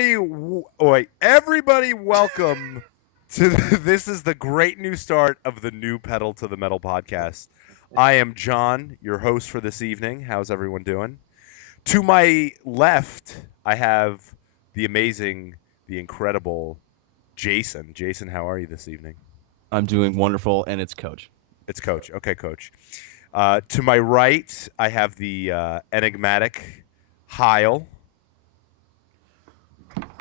Wait, everybody, welcome to this is the great new start of the new Pedal to the Metal podcast. I am John, your host for this evening. How's everyone doing? To my left, I have the amazing, the incredible Jason. Jason, how are you this evening? I'm doing wonderful, and it's Coach. It's Coach. Okay, Coach. To my right, I have the enigmatic Heil.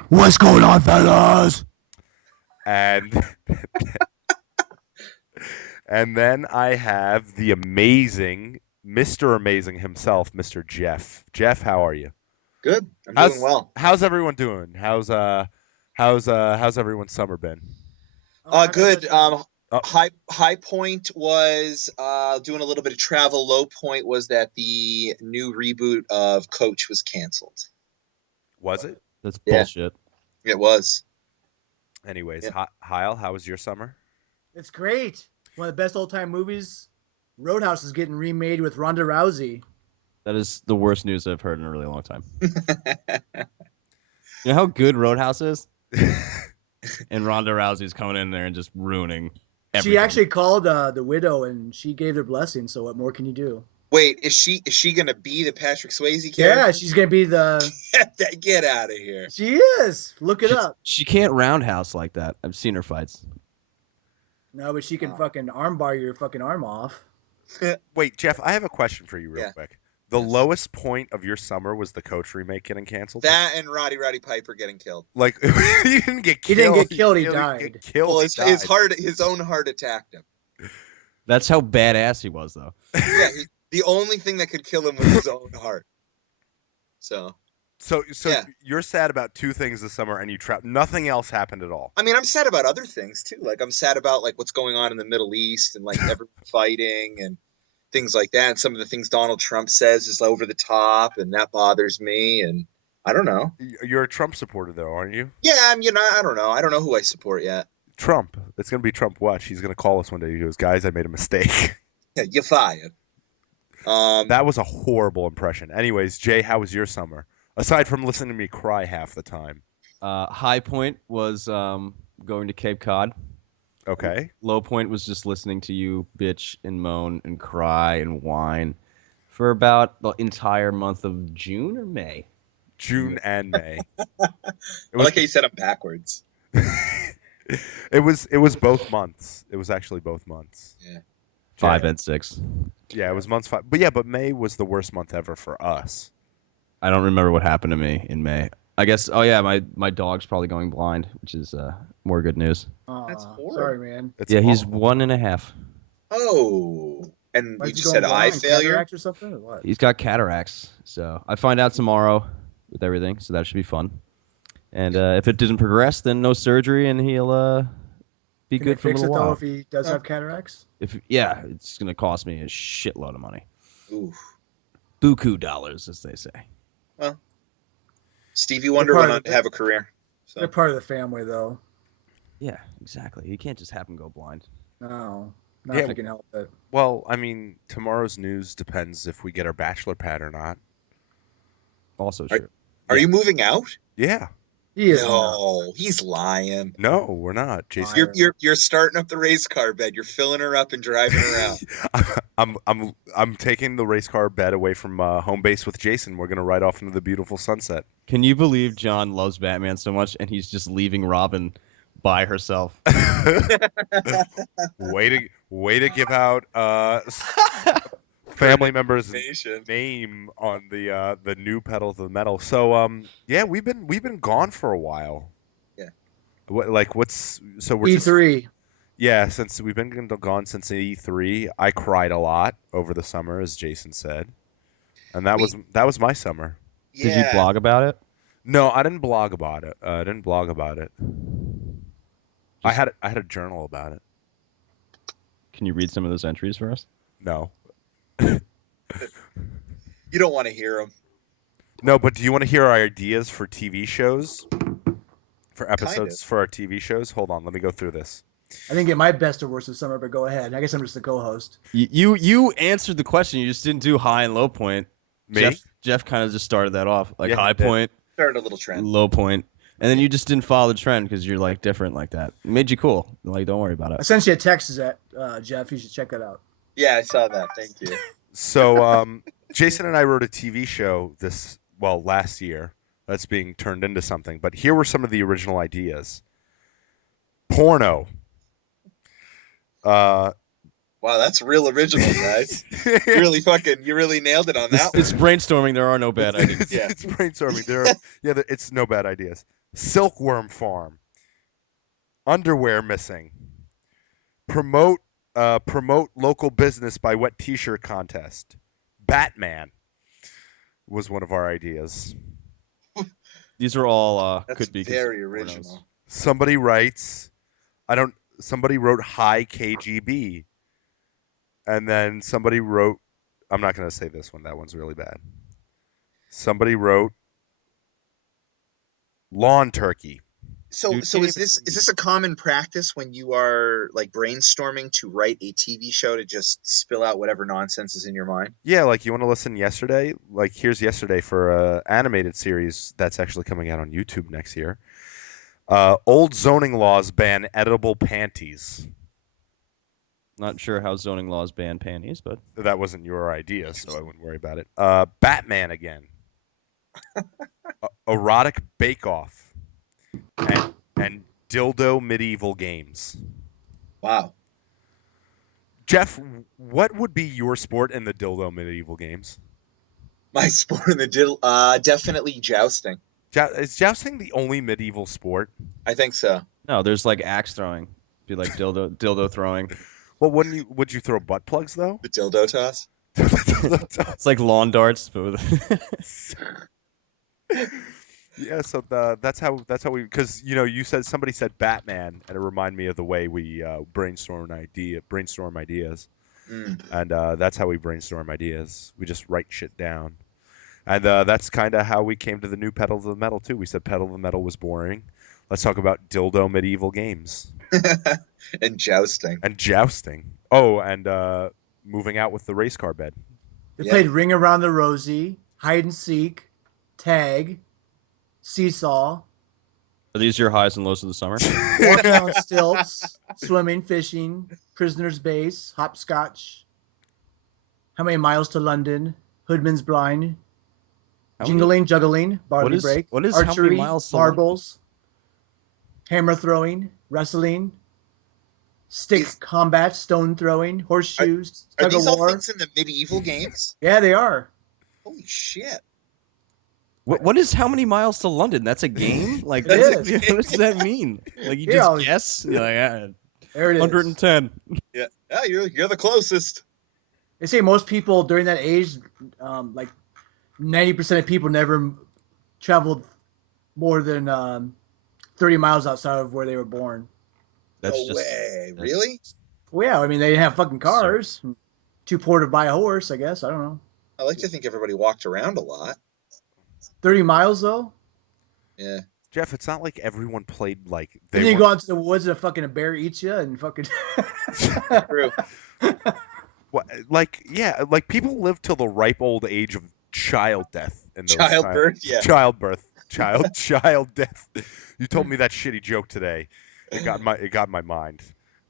What's going on, fellas? And and then I have the amazing Mr. Amazing himself, Mr. Jeff. Jeff, how are you? Good. I'm How's doing well. how's everyone doing? How's everyone's summer been? Good. Oh. High point was doing a little bit of travel. Low point was that the new reboot of Coach was canceled. Was it? That's Yeah. bullshit. It was. Anyways, Yeah. Heil, how was your summer? It's great. One of the best old-time movies. Roadhouse is getting remade with Ronda Rousey. That is the worst news I've heard in a really long time. You know how good Roadhouse is? And Ronda Rousey's coming in there and just ruining everything. She actually called the widow and she gave their blessing. So what more can you do? Wait, is she gonna be the Patrick Swayze Yeah, character? she's gonna be the. Get out of here. She is. Look it up. She can't roundhouse like that. I've seen her fights. No, but she can fucking armbar your fucking arm off. Wait, Jeff, I have a question for you real Yeah. quick. The Yes. lowest point of your summer was the Coach remake getting canceled? That and Roddy Piper getting killed. Like he didn't get He killed. didn't get killed, he didn't died. get killed, Well, he died. his own heart attacked him. That's how badass he was, though. Yeah, the only thing that could kill him was his own heart. So So Yeah. you're sad about two things this summer, and you nothing else happened at all. I mean, I'm sad about other things too. Like I'm sad about like what's going on in the Middle East and like everyone fighting and things like that. And some of the things Donald Trump says is over the top, and that bothers me. And I don't know. You're a Trump supporter, though, aren't you? Yeah, I don't know. I don't know who I support yet. Trump. It's gonna be Trump. Watch. He's gonna call us one day. He goes, "Guys, I made a mistake." Yeah, you're fired. That was a horrible impression. Anyways, Jay, how was your summer? Aside from listening to me cry half the time. High point was going to Cape Cod. Okay. Low point was just listening to you bitch and moan and cry and whine for about the entire month of June or May. June and May. I like how you said them backwards. It was both months. It was actually both months. Yeah. 5 and 6. Yeah, it was months 5. But May was the worst month ever for us. I don't remember what happened to me in May. I guess. Oh yeah, my dog's probably going blind, which is more good news. That's horrible. Sorry, man. It's Yeah, he's awful. 1.5. Oh, and Why'd you you just go said eye blind? failure. Cataract or something or what? He's got cataracts, so I find out tomorrow with everything. So that should be fun. And if it didn't progress, then no surgery, and he'll be Can good they for a fix little it though while. if he does have cataracts? It's gonna cost me a shitload of money, Ooh. buku dollars, as they say. Stevie Wonder part went of on to the- have a career. So They're part of the family though. Yeah, exactly. You can't just have him go blind. No, not Yeah. if you can help it. Well, I mean, tomorrow's news depends if we get our bachelor pad or not. Also Are- true. are you moving out? Yeah. He is. No, he's lying. No, we're not. Jason. You're starting up the race car bed. You're filling her up and driving her out. I'm taking the race car bed away from home base with Jason. We're gonna ride off into the beautiful sunset. Can you believe John loves Batman so much, and he's just leaving Robin by herself? way to give out family members' Nation. name on the new Pedal to the Metal. So yeah, we've been gone for a while. Yeah. What's so we're just E3. yeah, since we've been gone since E3, I cried a lot over the summer, as Jason said, and that was my summer. Did you blog about it? No, I didn't blog about it. I didn't blog about it. I had a journal about it. Can you read some of those entries for us? No, You don't want to hear him. no, but do you want to hear our ideas for TV shows? For episodes for our TV shows? Hold on, let me go through this. I didn't get my best or worst of summer, but go ahead. I guess I'm just the co-host. You answered the question. You just didn't do high and low point. Me? Jeff kind of just started that off, like Yeah, high he did. point, Started a little trend. low point. And then you just didn't follow the trend because you're like different like that. It made you cool. Like, don't worry about I it. sent you a text, Jeff. You should check that out. Yeah, I saw that. Thank you. So Jason and I wrote a TV show last year that's being turned into something. But here were some of the original ideas. Porno. Wow, that's real original, guys. You really nailed it on that one. It's brainstorming. There are no bad ideas. Yeah. It's brainstorming. It's no bad ideas. Silkworm farm. Underwear missing. Promote local business by wet T-shirt contest. Batman was one of our ideas. These are all That's could be very considered pornos. original. Somebody writes, somebody wrote high KGB. And then somebody wrote, I'm not going to say this one. That one's really bad. Somebody wrote lawn turkey. So You is can't even this a common practice when you are like brainstorming to write a TV show to just spill out whatever nonsense is in your mind? Yeah, like you want to listen yesterday? Like here's yesterday for a animated series that's actually coming out on YouTube next year. Old zoning laws ban edible panties. Not sure how zoning laws ban panties, but That wasn't your idea, so I wouldn't worry about it. Batman again. Erotic bake-off. And dildo medieval games. Wow. Jeff, what would be your sport in the dildo medieval games? My sport in the diddle, definitely jousting. Is jousting the only medieval sport? I think so. no, there's like axe throwing. Be like dildo throwing. Well, would you throw butt plugs though? The dildo toss. It's like lawn darts, but with Yeah, so that's how we, because somebody said Batman, and it reminded me of the way we brainstorm ideas, Mm. and that's how we brainstorm ideas. We just write shit down, and that's kind of how we came to the new Pedal to the Metal too. We said Pedal to the Metal was boring. Let's talk about dildo medieval games And jousting. and jousting. Oh, and moving out with the race car bed. They Yeah. played Ring Around the Rosie, Hide and Seek, Tag, Seesaw, Are these your highs and lows of the summer? Walking on Stilts, Swimming, Fishing, Prisoner's Base, Hopscotch, How Many Miles to London, Hoodman's Blind, How many- Jingling, Juggling, Barley What is- Break, what is How Many Archery, Miles to London? Marbles, Hammer Throwing, Wrestling, Stick Is- Combat, Stone Throwing, Horseshoes, Are Tug of these all War. things in the medieval games? Yeah, they are. Holy shit. What is How Many Miles to London? That's a game? Like, It that's is. what does that mean? Like, you Yeah, just guess? You're like, There it is. 110. Yeah. Yeah, you're the closest. They say most people during that age, like 90% of people never traveled more than 30 miles outside of where they were born. That's No just way. that's- Really? Well, yeah, I mean, they didn't have fucking cars. Too poor to buy a horse, I guess. I don't know. I like to think everybody walked around a lot. 30 miles, though? Yeah. Jeff, it's not like everyone played like Then you go out to the woods and a bear eats you and fucking. True. like people live till the ripe old age of child death in those Childbirth, yeah. childbirth, child death. You told me that shitty joke today. It got my mind.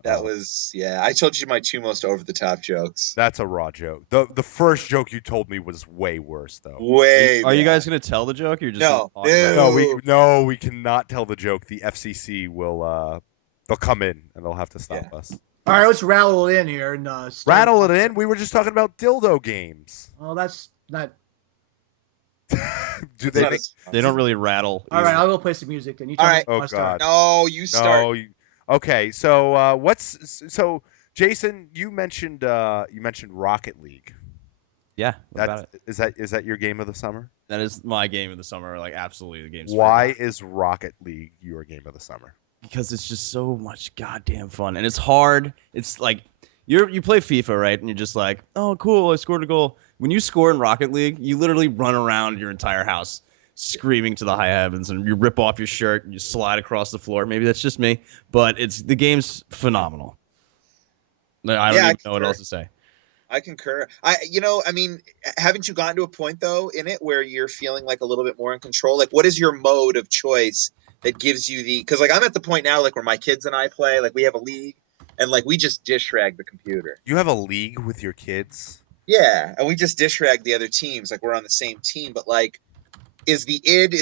That was, yeah. I told you my two most over the top jokes. That's a raw joke. The first joke you told me was way worse though. Way. Are you bad. guys going to tell the joke? Or you're just No. gonna talk about it? No, we cannot tell the joke. The FCC will they'll come in and they'll have to stop us. All right, let's rattle it in here and start- Rattle it in. We were just talking about dildo games. Well, that's not. Do It's they not make, as fun. They don't really rattle. All right, either. I'll go play some music then. You All tell me right. when Oh, I start. God. No, you start. No. Okay, so so Jason, you mentioned Rocket League. Yeah, what about it? Is that your game of the summer? That is my game of the summer. Like, absolutely the game's Why is Rocket League your game of the summer? Because it's just so much goddamn fun, and it's hard. It's like you play FIFA, right? And you're just like, oh, cool, I scored a goal. When you score in Rocket League, you literally run around your entire house screaming to the high heavens, and you rip off your shirt and you slide across the floor. Maybe that's just me, but the game's phenomenal. I don't even know what else to say. I concur. I mean, haven't you gotten to a point though in it where you're feeling like a little bit more in control? Like, what is your mode of choice that gives you because like I'm at the point now like where my kids and I play, like we have a league, and like we just dish rag the computer. You have a league with your kids? Yeah, and we just dish rag the other teams, like we're on the same team. But like, is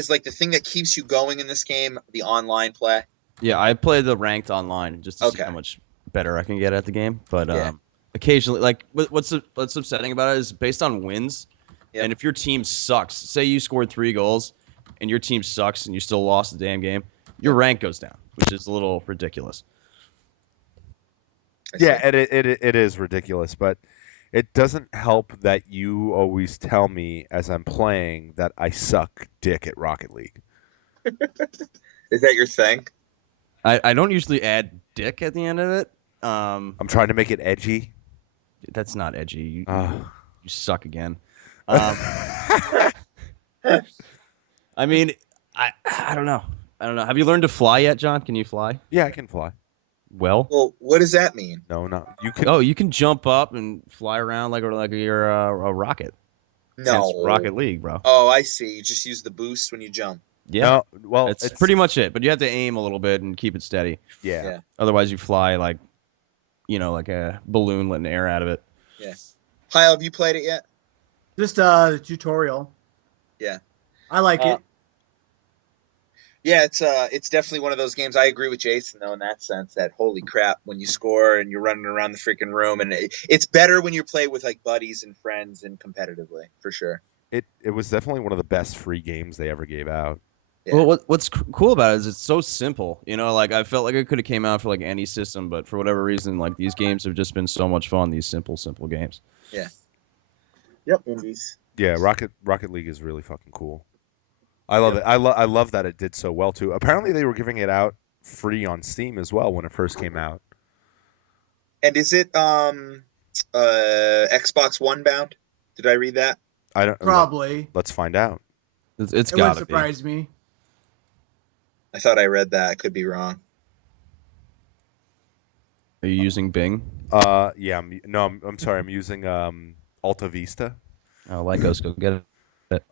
like the thing that keeps you going in this game the online play? Yeah, I play the ranked online just to see Okay. how much better I can get at the game. But Yeah. occasionally, like, what's upsetting about it is based on wins. Yep. And if your team sucks, say you scored 3 goals, and your team sucks, and you still lost the damn game, your rank goes down, which is a little ridiculous. I see. Yeah, it is ridiculous, but it doesn't help that you always tell me as I'm playing that I suck dick at Rocket League. Is that your thing? I don't usually add dick at the end of it. I'm trying to make it edgy. That's not edgy. You Ah. suck again. I mean, I don't know. Have you learned to fly yet, John? Can you fly? Yeah, I can fly. Well, Well, what does that mean? No, not you can. oh, you can jump up and fly around like you're a rocket. No. It's Rocket League, bro. Oh, I see. You just use the boost when you jump. Yeah, No, well, it's pretty much it. But you have to aim a little bit and keep it steady. yeah. Yeah. Otherwise, you fly like a balloon letting air out of it. Yeah. Kyle, have you played it yet? Just the tutorial. Yeah. I like it. Yeah, it's definitely one of those games. I agree with Jason though in that sense that holy crap when you score and you're running around the freaking room, and it's better when you play with like buddies and friends and competitively for sure. It was definitely one of the best free games they ever gave out. Yeah. Well, what's cool about it is it's so simple. Like I felt like it could have came out for like any system, but for whatever reason, like these games have just been so much fun. These simple games. Yep. Indies. Yeah, Rocket League is really fucking cool. I love it. I love that it did so well too. Apparently, they were giving it out free on Steam as well when it first came out. And is it Xbox One bound? Did I read that? I don't. Probably. Let's find out. It's It wouldn't gotta be. surprise me. I thought I read that. I could be wrong. Are you using Bing? Yeah. I'm sorry. I'm using Alta Vista. Oh, Lycos, go get it.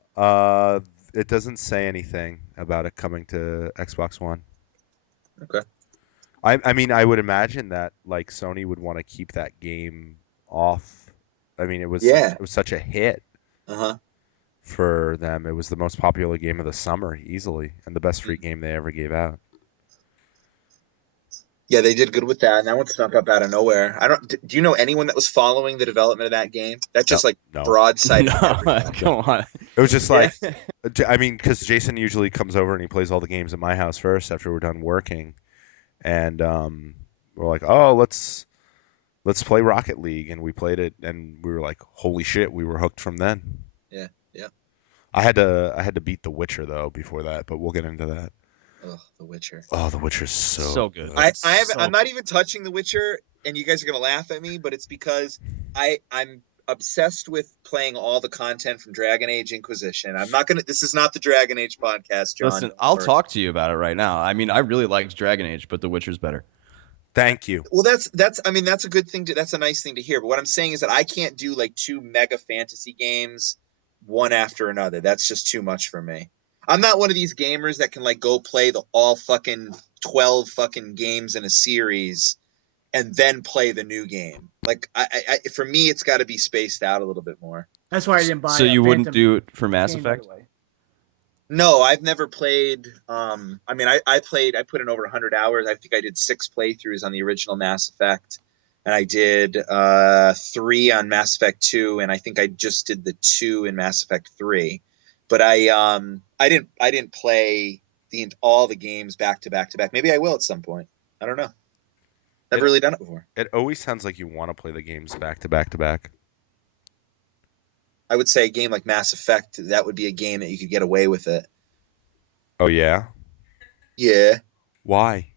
It doesn't say anything about it coming to Xbox One. Okay. I mean, I would imagine that like Sony would want to keep that game off. I mean, it was such a hit Uh-huh. for them. It was the most popular game of the summer easily, and the best free game they ever gave out. Yeah, they did good with that, and that one snuck up out of nowhere. Do you know anyone that was following the development of that game? That just like No. broadside. No, come on. It was just like, I mean, because Jason usually comes over and he plays all the games at my house first after we're done working, and we're like, oh, let's play Rocket League, and we played it, and we were like, holy shit, we were hooked from then. Yeah, yeah. I had to beat The Witcher though before that, but we'll get into that. Oh, The Witcher. Oh, The Witcher's so good. I'm not even touching The Witcher, and you guys are gonna laugh at me, but it's because I'm obsessed with playing all the content from Dragon Age Inquisition. I'm not gonna. This is not the Dragon Age podcast, John. Listen, don't I'll worry. talk to you about it right now. I mean, I really liked Dragon Age, but The Witcher's better. Thank you. Well, that's. I mean, that's a good thing. That's a nice thing to hear. But what I'm saying is that I can't do like 2 mega fantasy games one after another. That's just too much for me. I'm not one of these gamers that can like go play all fucking 12 fucking games in a series and then play the new game. Like I for me, it's got to be spaced out a little bit more. That's why I didn't buy. So you wouldn't Phantom do it for Mass game, by Effect? the way. No, I've never played. I mean, I played. I put in over 100 hours. I think I did 6 playthroughs on the original Mass Effect, and I did 3 on Mass Effect 2, and I think I just did the 2 in Mass Effect 3. But I didn't play all the games back to back to back. Maybe I will at some point. I don't know. Never really done it before. It always sounds like you want to play the games back to back to back. I would say a game like Mass Effect, that would be a game that you could get away with it. Oh yeah? Yeah. Why?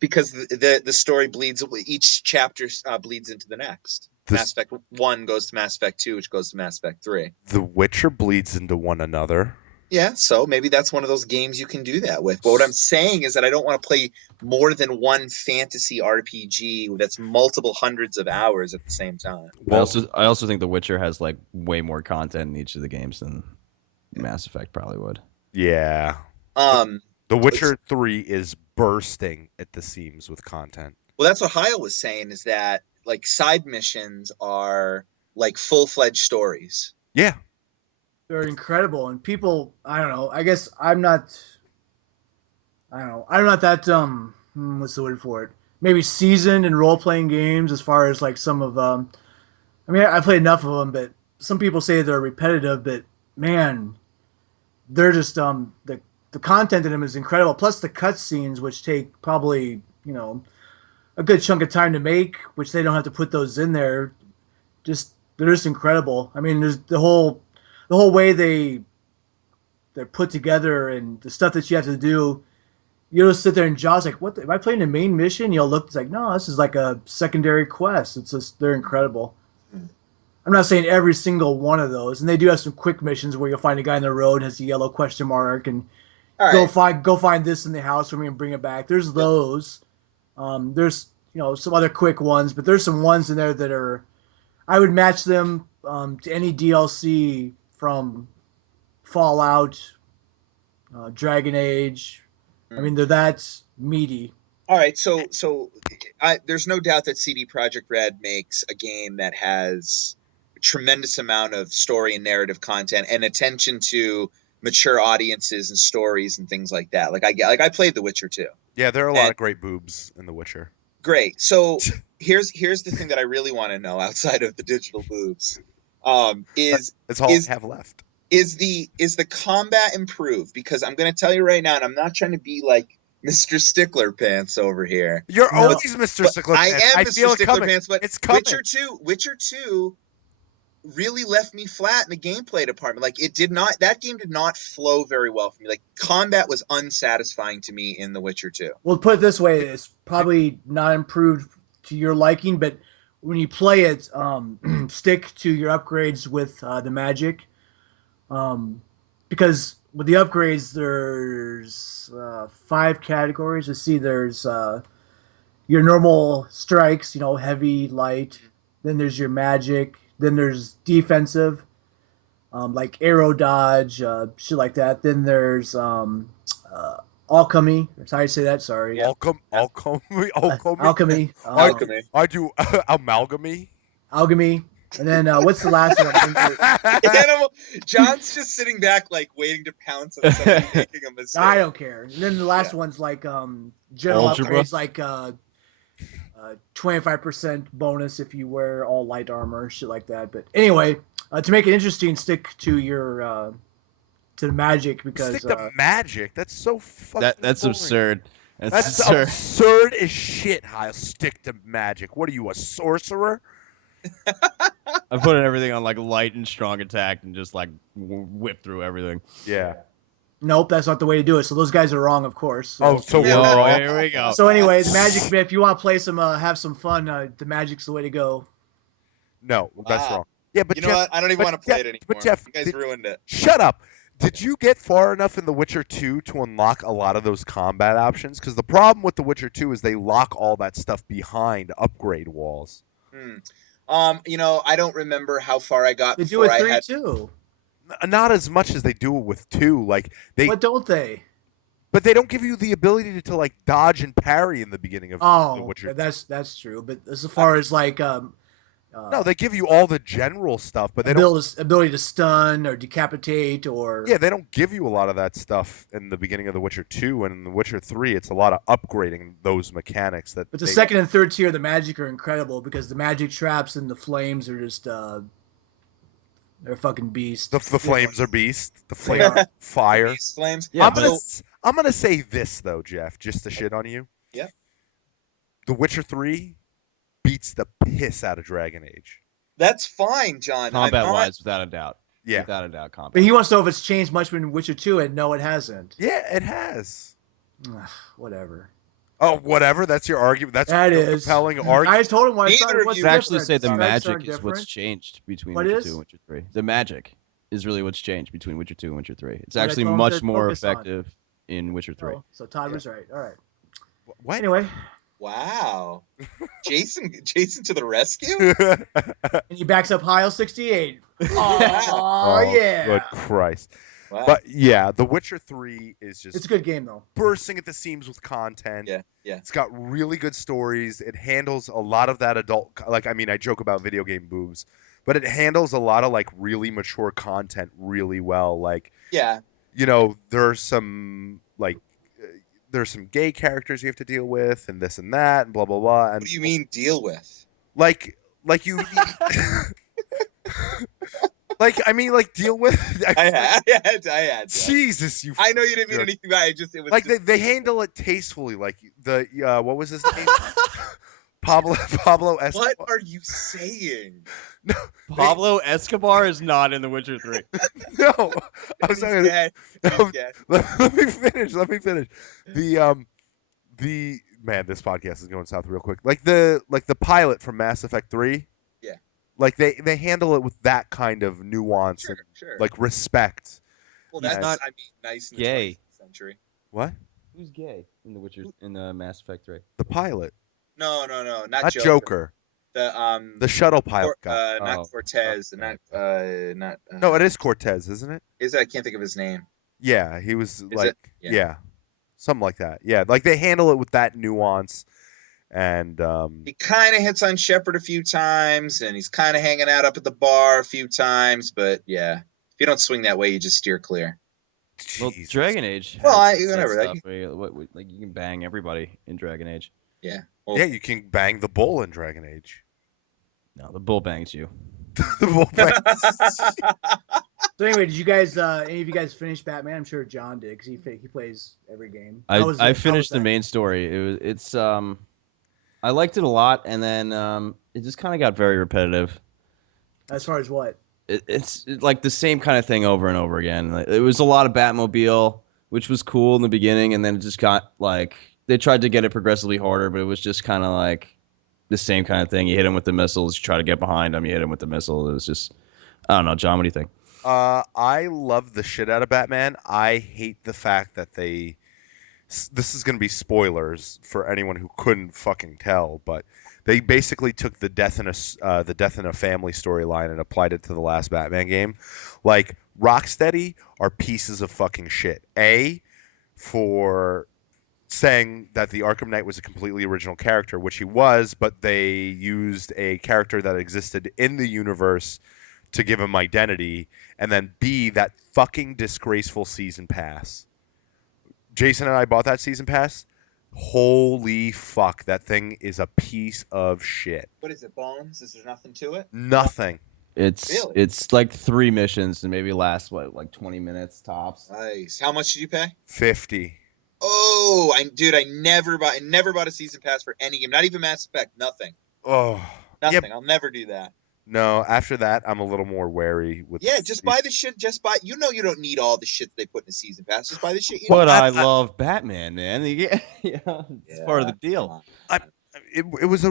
Because the story bleeds, each chapter bleeds into the next. Mass Effect 1 goes to Mass Effect 2, which goes to Mass Effect 3. The Witcher bleeds into one another. Yeah, so maybe that's one of those games you can do that with. But what I'm saying is that I don't want to play more than one fantasy RPG that's multiple hundreds of hours at the same time. I also think The Witcher has like way more content in each of the games than Mass Effect probably would. Yeah. The Witcher 3 is bursting at the seams with content. Well, that's what Heil was saying, is that like side missions are like full-fledged stories. Yeah. They're incredible, and people, I don't know. I guess I'm not. I don't know. I'm not that what's the word for it? Maybe seasoned in role playing games as far as like some of I mean, I played enough of them, but some people say they're repetitive. But man, they're just the content in them is incredible. Plus the cutscenes, which take probably a good chunk of time to make, which they don't have to put those in there. They're just incredible. I mean, there's the whole way they're put together and the stuff that you have to do. You'll just sit there and Josh like, what? Am I playing the main mission? You'll look, it's like, no, this is like a secondary quest. It's just, they're incredible. I'm not saying every single one of those, and they do have some quick missions where you'll find a guy in the road has a yellow question mark and All right. go find this in the house for me and bring it back. There's those. There's some other quick ones, but there's some ones in there that are, I would match them to any DLC from Fallout, Dragon Age. I mean, they're that meaty. All right, so there's no doubt that CD Projekt Red makes a game that has a tremendous amount of story and narrative content and attention to mature audiences and stories and things like that. Like I played The Witcher 2. Yeah, there are a lot of great boobs in The Witcher. Great. So here's the thing that I really want to know outside of the digital boobs. It's all I have left. Is the combat improved? Because I'm going to tell you right now, and I'm not trying to be like Mr. Stickler Pants over here. You're always Mr. Stickler Pants. I am Mr. Stickler Pants, but it's coming. Witcher 2 really left me flat in the gameplay department. Like that game did not flow very well for me. Like combat was unsatisfying to me in The Witcher 2. Well, put it this way, it's probably not improved to your liking, but when you play it, stick to your upgrades with the magic. Because with the upgrades, there's 5 categories. You see, there's your normal strikes, heavy, light. Then there's your magic. Then there's defensive, like arrow dodge, shit like that. Then there's alchemy. That's how you say that. Sorry. Alchemy. Alchemy. I do amalgamy. Alchemy. And then what's the last one? John's just sitting back, like waiting to pounce on somebody making a mistake. I don't care. And then the last one's like general Algebra. upgrades, like 25% bonus if you wear all light armor, shit like that. But anyway, to make it interesting, stick to your to the magic because Stick to magic. That's so fucking. That's boring. absurd. That's absurd as shit. I'll stick to magic. What are you, a sorcerer? I put everything on like light and strong attack and just like whip through everything. Yeah. nope, that's not the way to do it. So those guys are wrong, of course. So, Here we go. So anyway, the magic. If you want to play some, have some fun, the magic's the way to go. No, that's wrong. Yeah, but you know what? I don't even want to play it anymore. But Jeff, you guys ruined it. Shut up. Did you get far enough in The Witcher 2 to unlock a lot of those combat options? Because the problem with The Witcher 2 is they lock all that stuff behind upgrade walls. I don't remember how far I got. They do it 3 too. Not as much as they do it with 2. Like What don't they? But they don't give you the ability to like dodge and parry in the beginning of The Witcher. That's true. But as far as like no, they give you all the general stuff, but they don't ability to stun or decapitate or they don't give you a lot of that stuff in the beginning of The Witcher 2, and in The Witcher 3, it's a lot of upgrading those mechanics. But the second and third tier of the magic are incredible because the magic traps and the flames are just they're fucking beasts. The flames are beasts. The flames are fire. Beast flames. Yeah, I'm gonna say this though, Jeff, just to shit on you. Yeah. The Witcher 3 beats the piss out of Dragon Age. That's fine, John. Combat-wise, without a doubt. Yeah. Without a doubt, combat. But he wants to know if it's changed much in Witcher 2, and no, it hasn't. Yeah, it has. Whatever. Oh, whatever. That's your argument. That's That your is. compelling argument. I just told him Neither of what's you- I actually different. say the Strikes magic aren't is what's different. changed between What Witcher is? 2 and Witcher 3. The magic is really what's changed between Witcher 2 and Witcher 3. It's What I actually told him much to more focus on. effective in Witcher 3. Oh, so Todd was right. All right. What? Anyway, Wow. Jason to the rescue? and he backs up Heil 68. Oh, yeah. Good Christ. Wow. But yeah, The Witcher 3 is just It's a good game though. bursting at the seams with content. yeah, yeah. It's got really good stories. It handles a lot of that adult, like, I mean, I joke about video game boobs, but it handles a lot of like really mature content really well. Like, Yeah. you know, there's some like, there's some gay characters you have to deal with, and this and that, and blah blah blah. And What do you mean deal with? like you, like, I mean, like, deal with. I had to. Jesus, you. I know you didn't mean jerk. anything bad. It was Like just, they handle it tastefully. Like the what was his name? Pablo Escobar. what are you saying? Pablo Escobar is not in The Witcher 3. No, I was He's talking. dead. He's dead. Let me finish. Let me finish. The man, this podcast is going south real quick. Like the pilot from Mass Effect 3. Yeah. Like they handle it with that kind of nuance Sure, and sure. like respect. well, he's that's not I mean, nice in the gay. 20th century. What? Who's gay in The Witcher in Mass Effect 3? The pilot, No, not not Joker. The shuttle pilot guy. not Oh, Cortez, okay. not. No, it is Cortez, isn't it? Is it? I can't think of his name. Yeah, he was like, it? Yeah. yeah, something like that. Yeah, like they handle it with that nuance, and He kind of hits on Shepard a few times, and he's kind of hanging out up at the bar a few times. But yeah, if you don't swing that way, you just steer clear. Well, Jesus. Dragon Age. Well, has that whatever, stuff where like you can bang everybody in Dragon Age. Yeah. Well, Yeah, you can bang the bull in Dragon Age. No, the bull bangs you. The bull bangs. So anyway, did you guys any of you guys finish Batman? I'm sure John did because he plays every game. How was it? I How was finished the that? main story. It's I liked it a lot, and then it just kind of got very repetitive. As far as what? It's like the same kind of thing over and over again. Like, it was a lot of Batmobile, which was cool in the beginning, and then it just got like they tried to get it progressively harder, but it was just kind of like the same kind of thing. You hit him with the missiles, you try to get behind him, you hit him with the missile. It was just, I don't know, John. What do you think? I love the shit out of Batman. I hate the fact that they. This is going to be spoilers for anyone who couldn't fucking tell, but they basically took the death in a family storyline and applied it to the last Batman game. Like, Rocksteady are pieces of fucking shit. For saying that the Arkham Knight was a completely original character, which he was, but they used a character that existed in the universe to give him identity, and then B, that fucking disgraceful season pass. Jason and I bought that season pass. Holy fuck, that thing is a piece of shit. What is it, Bones? Is there nothing to it? Nothing. It's Really? it's like 3 missions and maybe last like 20 minutes tops. Nice. How much did you pay? 50. Oh, I never bought a season pass for any game. Not even Mass Effect. Nothing. Oh. Nothing. Yeah, I'll never do that. no, after that, I'm a little more wary with. Yeah, just buy the shit. Just buy. You know, you don't need all the shit they put in a season pass. Just buy the shit. You But need. I love Batman, man. Yeah, it's part of the deal. It was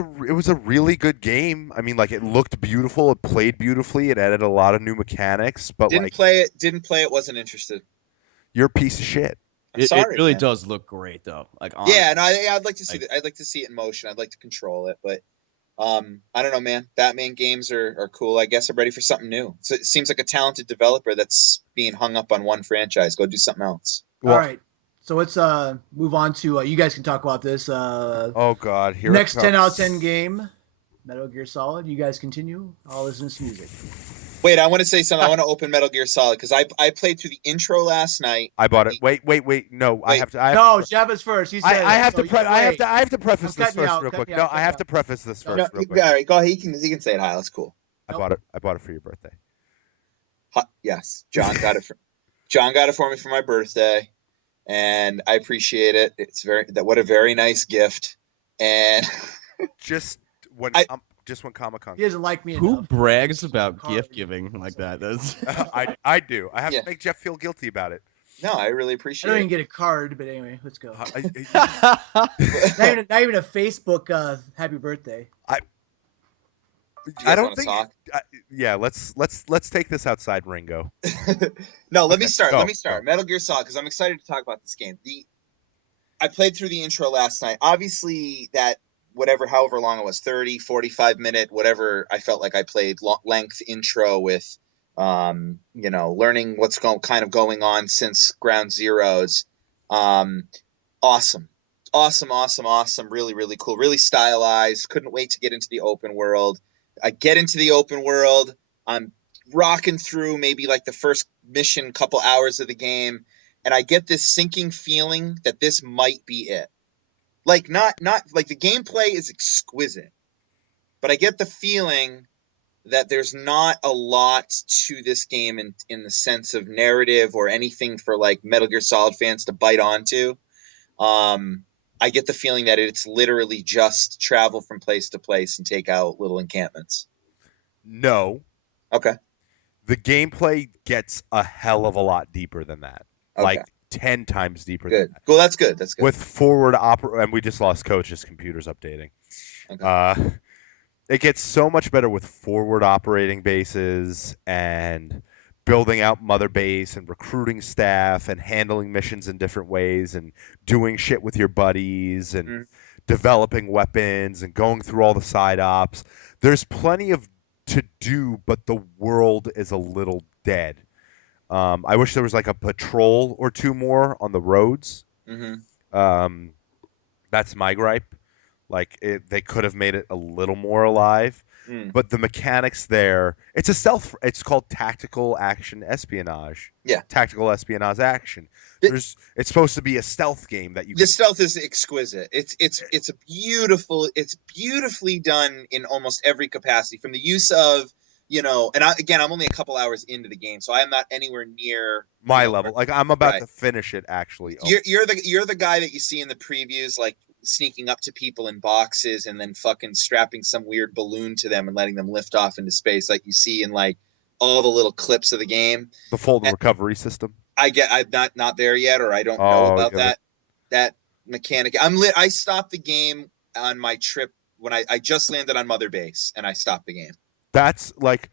a really good game. I mean, like, it looked beautiful, it played beautifully, it added a lot of new mechanics, but Didn't like, play it. Didn't play it. Wasn't interested. you're a piece of shit. I'm It sorry. really man. does look great though. Like honestly. Yeah, no, I'd like to see Like- that. I'd like to see it in motion. I'd like to control it, but I don't know, man. Batman games are cool. I guess I'm ready for something new. So it seems like a talented developer that's being hung up on one franchise. Go do something else. Well, All right. So let's move on to you guys can talk about this. Oh God, here Next it 10 out of comes. 10 game, Metal Gear Solid. You guys continue. I'll listen to some music. Wait, I want to say something. I want to open Metal Gear Solid because I played through the intro last night. I bought it. Wait. No, I Wait. have to. I have No, to, Jeff is first. He said I have so to. you wait. I have to preface I'm this cutting you first, out, real cutting quick. you No, out, I have cutting to preface this first, No, real quick. all right, go ahead. He can say it high. That's cool. I bought it for your birthday. Yes, John got it. John got it for me for my birthday, and I appreciate it. What a very nice gift. And Just when I- Comic Con. He doesn't like me Who enough. brags about Card. gift giving like that? That's I do. I have Yeah. to make Jeff feel guilty about it. no, I really I appreciate don't it. even get a card, but anyway, let's go. I- Not even a Facebook happy birthday. You I guys don't wanna think. talk? Yeah, let's take this outside, Ringo. No, let me Okay, start. go, Let me start. go. Metal Gear Solid, because I'm excited to talk about this game. I played through the intro last night. Obviously, that however long it was, 30, 45 minute, whatever, I felt like I played length intro with Learning what's going on since Ground Zeroes. Awesome. Awesome, awesome, awesome. Really, really cool. Really stylized. Couldn't wait to get into the open world. I get into the open world. I'm rocking through maybe like the first mission, couple hours of the game, and I get this sinking feeling that this might be it. Like not like the gameplay is exquisite, but I get the feeling that there's not a lot to this game in the sense of narrative or anything for like Metal Gear Solid fans to bite onto. I get the feeling that it's literally just travel from place to place and take out little encampments. No, Okay. the gameplay gets a hell of a lot deeper than that. Okay. Like 10 times deeper than Good. that. Well, that's good. That's good. With forward and we just lost Coach's computer's updating. Okay. It gets so much better with forward operating bases and building out mother base and recruiting staff and handling missions in different ways and doing shit with your buddies and developing weapons and going through all the side ops. There's plenty of to do, but the world is a little dead. I wish there was like a patrol or two more on the roads. That's my gripe. Like they could have made it a little more alive. But the mechanics there, it's called tactical action espionage. Yeah. Tactical espionage action. It's supposed to be a stealth game that you The stealth is exquisite. It's beautifully done in almost every capacity, from the use of, and I'm only a couple hours into the game, so I'm not anywhere near my level. Like I'm about to finish it actually. You're the guy that you see in the previews, like sneaking up to people in boxes and then fucking strapping some weird balloon to them and letting them lift off into space, like you see in like all the little clips of the game. The fold recovery system. I'm not there yet, or I don't know about that mechanic. I stopped the game on my trip when I just landed on Mother Base, and I stopped the game. That's like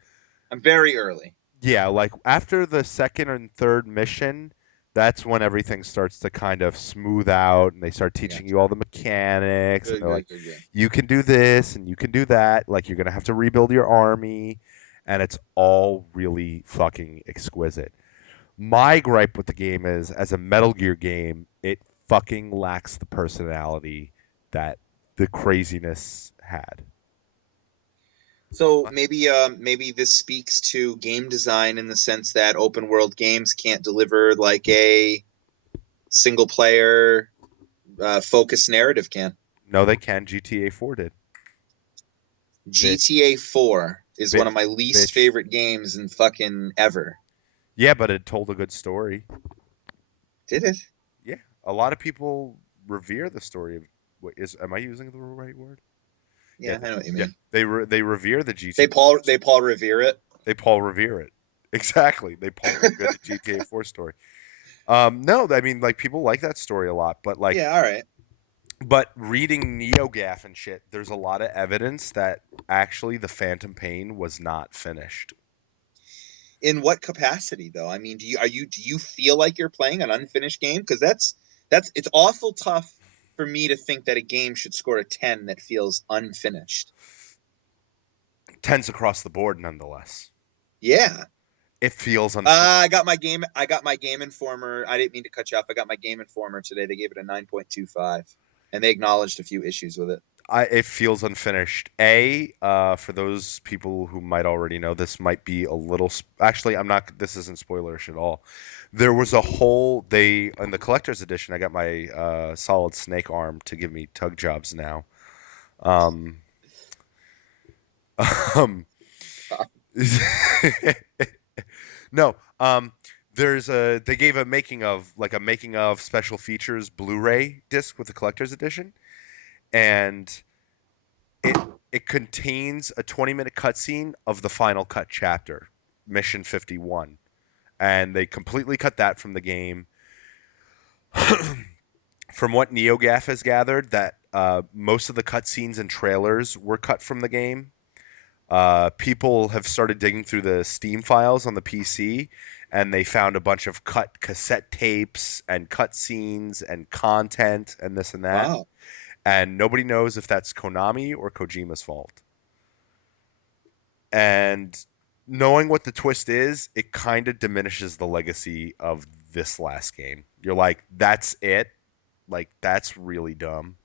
I'm very early. Yeah, like after the second and third mission, that's when everything starts to kind of smooth out, and they start teaching you all the mechanics. And they're like, you can do this and you can do that. Like you're gonna have to rebuild your army, and it's all really fucking exquisite. My gripe with the game is, as a Metal Gear game, it fucking lacks the personality that the craziness had. So maybe this speaks to game design in the sense that open world games can't deliver like a single player focused narrative can. No, they can. GTA 4 did. GTA 4 is one of my least favorite games in fucking ever. Yeah, but it told a good story. Did it? Yeah, a lot of people revere the story of. Am I using the right word? Yeah, I know what you mean. Yeah, they revere the GTA. They Paul revere it. They Paul revere it. Exactly. They Paul revere the GTA 4 story. No, I mean, like, people like that story a lot, but like, yeah, all right. But reading NeoGAF and shit, there's a lot of evidence that actually the Phantom Pain was not finished. In what capacity, though? I mean, do you feel like you're playing an unfinished game? Because it's awful tough for me to think that a game should score a 10 that feels unfinished. 10's across the board, nonetheless. Yeah, it feels unfinished. I got my Game Informer. I didn't mean to cut you off. I got my Game Informer today. They gave it a 9.25, and they acknowledged a few issues with it. It feels unfinished. For those people who might already know, this might be a little. Actually, I'm not. This isn't spoilerish at all. There was a whole. In the collector's edition, I got my Solid Snake arm to give me tug jobs now. No. They gave a making of special features Blu-ray disc with the collector's edition. And it contains a 20-minute cutscene of the final cut chapter, Mission 51. And they completely cut that from the game. From what NeoGAF has gathered, that most of the cutscenes and trailers were cut from the game. People have started digging through the Steam files on the PC, and they found a bunch of cut cassette tapes and cutscenes and content and this and that. Wow. And nobody knows if that's Konami or Kojima's fault. And knowing what the twist is, it kind of diminishes the legacy of this last game. You're like, that's it. Like, that's really dumb.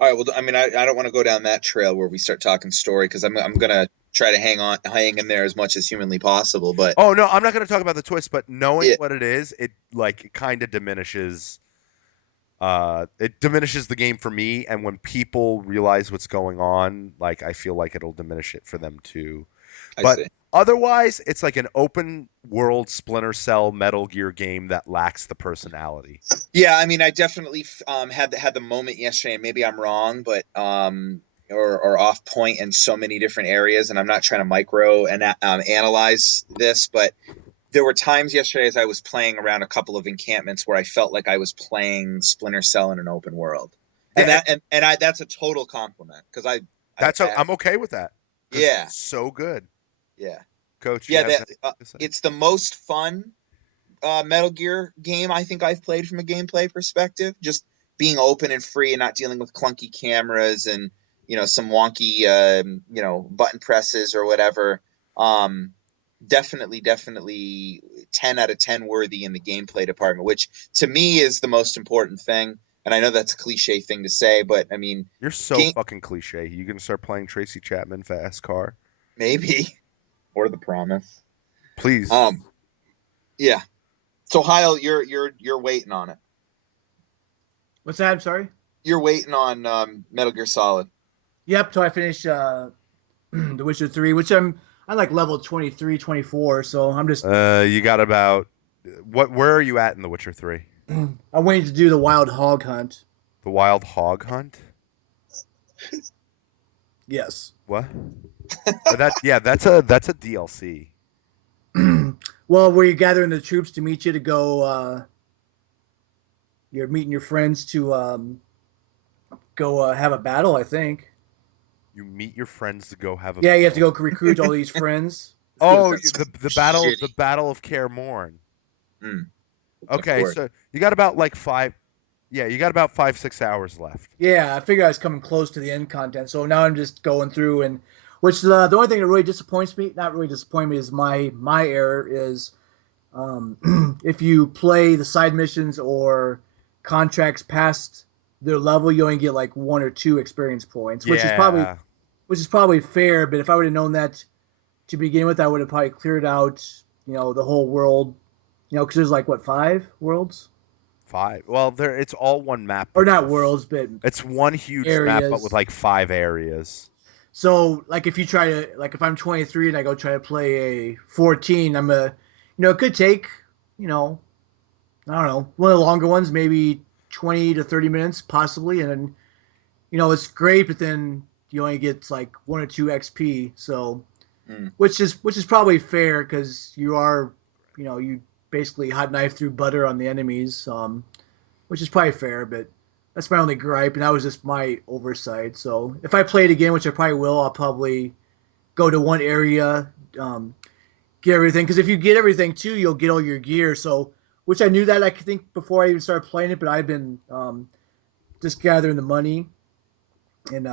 All right. Well, I mean, I don't want to go down that trail where we start talking story because I'm gonna try to hang in there as much as humanly possible. But Oh no, I'm not going to talk about the twist, but knowing Yeah. what it is, it like kind of diminishes. It diminishes the game for me, and when people realize what's going on, like I feel like it'll diminish it for them too. I But see. otherwise, it's like an open world Splinter Cell Metal Gear game that lacks the personality. Yeah, I mean, I definitely had the moment yesterday, and maybe I'm wrong, but or off point in so many different areas, and I'm not trying to micro and analyze this, but there were times yesterday as I was playing around a couple of encampments where I felt like I was playing Splinter Cell in an open world, and Yeah, that's a total compliment because I'm okay with that. 'Cause Yeah. it's so good, yeah Coach. You yeah have that anything to say? it's the most fun Metal Gear game I think I've played from a gameplay perspective. Just being open and free and not dealing with clunky cameras and some wonky button presses or whatever. Definitely 10 out of 10 worthy in the gameplay department, which to me is the most important thing. And I know that's a cliche thing to say, but I mean, You're so fucking cliche. You gonna start playing Tracy Chapman Fast Car? maybe or The Promise. Please. Yeah. So Heil, you're waiting on it. What's that? I'm sorry. You're waiting on Metal Gear Solid. Yep. Till I finish The Witcher 3, which I'm like level 23, 24. So I'm just You got about what? Where are you at in The Witcher 3? I'm waiting to do the Wild Hog Hunt. The Wild Hog Hunt? Yes. What? That's a DLC. Well, where you're gathering the troops to meet you to go. You're meeting your friends to go have a battle. I think. You meet your friends to go have a Yeah, you have to battle. go recruit all these friends. Oh, That's the shitty. battle of Kaer Morn. Mm, Okay, course. so you got about like 5-6 hours left. Yeah, I figured I was coming close to the end content, so now I'm just going through and which the only thing that really disappoints me, not really disappoint me, is my error is if you play the side missions or contracts past their level, you only get like 1 or 2 experience points, which is probably fair. But if I would have known that to begin with, I would have probably cleared out the whole world, because there's like what 5 worlds 5. Well, it's all one map. or not worlds, but It's one huge map, but areas. with like 5 areas. So, like, if you try to, like, if I'm 23 and I go try to play a 14, it could take, I don't know, one of the longer ones, maybe 20 to 30 minutes, possibly. And then, it's great, but then you only get like 1 or 2 XP. So, which is probably fair because you basically hot knife through butter on the enemies, which is probably fair, but that's my only gripe, and that was just my oversight. So if I play it again, which I probably will, I'll probably go to one area, get everything. Because if you get everything too, you'll get all your gear. So, which I knew that I think before I even started playing it, but I've been just gathering the money and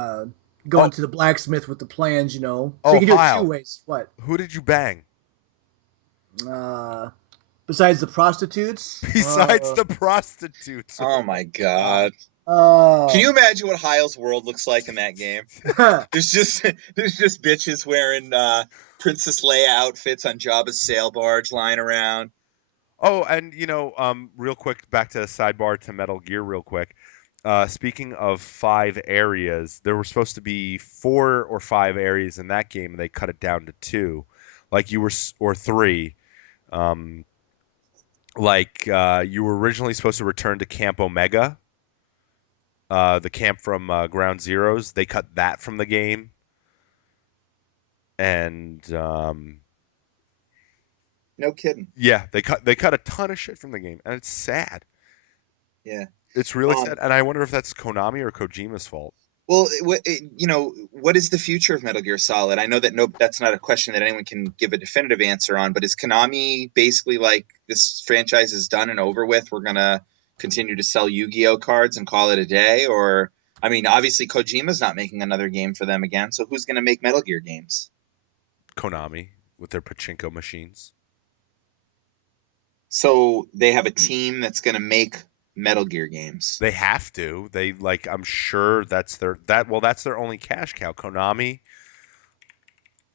going to the blacksmith with the plans. So you can do it 2 ways. What? Who did you bang? Besides the prostitutes? Besides the prostitutes. Oh my god. Can you imagine what Heil's world looks like in that game? There's just bitches wearing Princess Leia outfits on Jabba's sail barge lying around. Oh, and real quick, back to sidebar to Metal Gear real quick. Speaking of 5 areas, there were supposed to be 4 or 5 areas in that game, and they cut it down to 2, or 3. You were originally supposed to return to Camp Omega, the camp from Ground Zeroes. They cut that from the game, and no kidding. Yeah, they cut a ton of shit from the game, and it's sad. Yeah, it's really sad, and I wonder if that's Konami or Kojima's fault. Well, what is the future of Metal Gear Solid? I know that that's not a question that anyone can give a definitive answer on, but is Konami basically like, this franchise is done and over with, we're going to continue to sell Yu-Gi-Oh cards and call it a day? Or, I mean, obviously Kojima's not making another game for them again, so who's going to make Metal Gear games? Konami. with their pachinko machines. So they have a team that's going to make Metal Gear games. They have to. They like. I'm sure that's their only cash cow. Konami.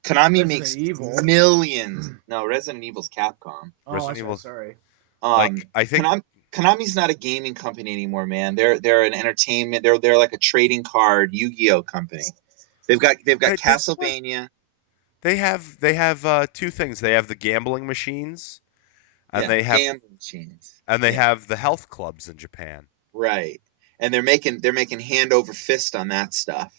Konami Resident makes Evil. millions. No, Resident Evil's Capcom. Oh, Resident that's right, Evil's- sorry. Like I think Konami's not a gaming company anymore, man. They're an entertainment. They're like a trading card Yu-Gi-Oh company. They've got Hey, this- Castlevania. they have two things. They have the gambling machines, and Yeah, they have gambling machines. and they yeah. have the health clubs in Japan. Right. And they're making hand over fist on that stuff.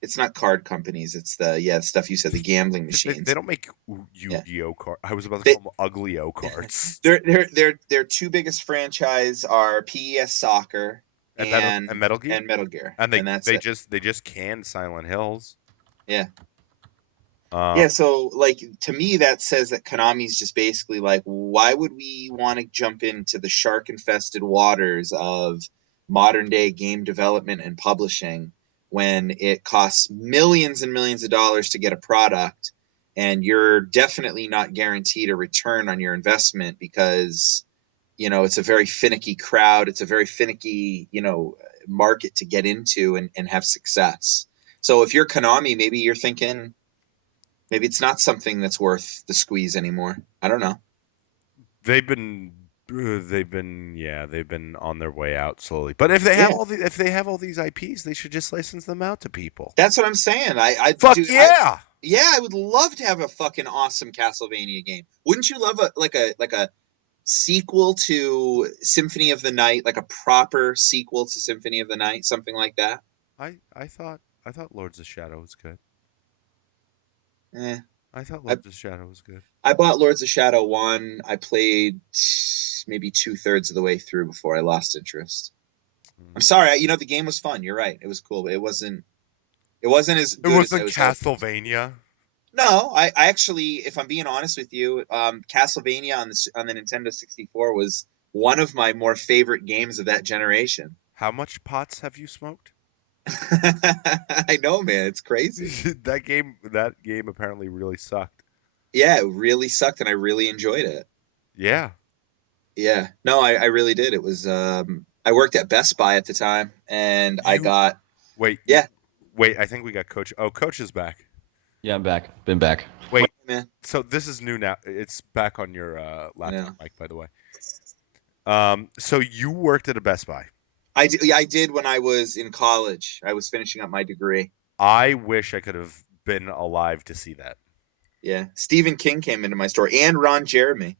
It's not card companies. It's the stuff you said, the gambling machines. They don't make Yu-Gi-Oh cards. I was about to They- call them Ugly-O cards. Their two biggest franchise are PES Soccer and Metal Gear. and Metal Gear. And that's they it. just canned Silent Hills. Yeah. Uh, So like to me that says that Konami's just basically like, why would we want to jump into the shark infested waters of modern day game development and publishing when it costs millions and millions of dollars to get a product and you're definitely not guaranteed a return on your investment because it's a very finicky crowd, it's a very finicky market to get into and have success. So if you're Konami, maybe you're thinking maybe it's not something that's worth the squeeze anymore. I don't know. they've been on their way out slowly. But if they have all these IPs, they should just license them out to people. That's what I'm saying. I would love to have a fucking awesome Castlevania game. Wouldn't you love a sequel to Symphony of the Night, like a proper sequel to Symphony of the Night, something like that? I thought Lords of Shadow was good. Eh. I thought Lords of Shadow was good. I bought Lords of Shadow 1. I played maybe 2/3 of the way through before I lost interest. I'm sorry. The game was fun. You're right. It was cool, but it wasn't as good. It wasn't as Castlevania. No, I actually, if I'm being honest with you, Castlevania on the Nintendo 64 was one of my more favorite games of that generation. How much pots have you smoked? I know, man. It's crazy. that game apparently really sucked. Yeah, it really sucked, and I really enjoyed it. Yeah. Yeah. No, I really did. It was. I worked at Best Buy at the time, and I got. Wait. Yeah. Wait, I think we got Coach. Oh, Coach is back. Yeah, I'm back. Been back. Wait, man. So this is new now. It's back on your laptop mic, by the way. So you worked at a Best Buy. I did when I was in college. I was finishing up my degree. I wish I could have been alive to see that. Yeah. Stephen King came into my store and Ron Jeremy.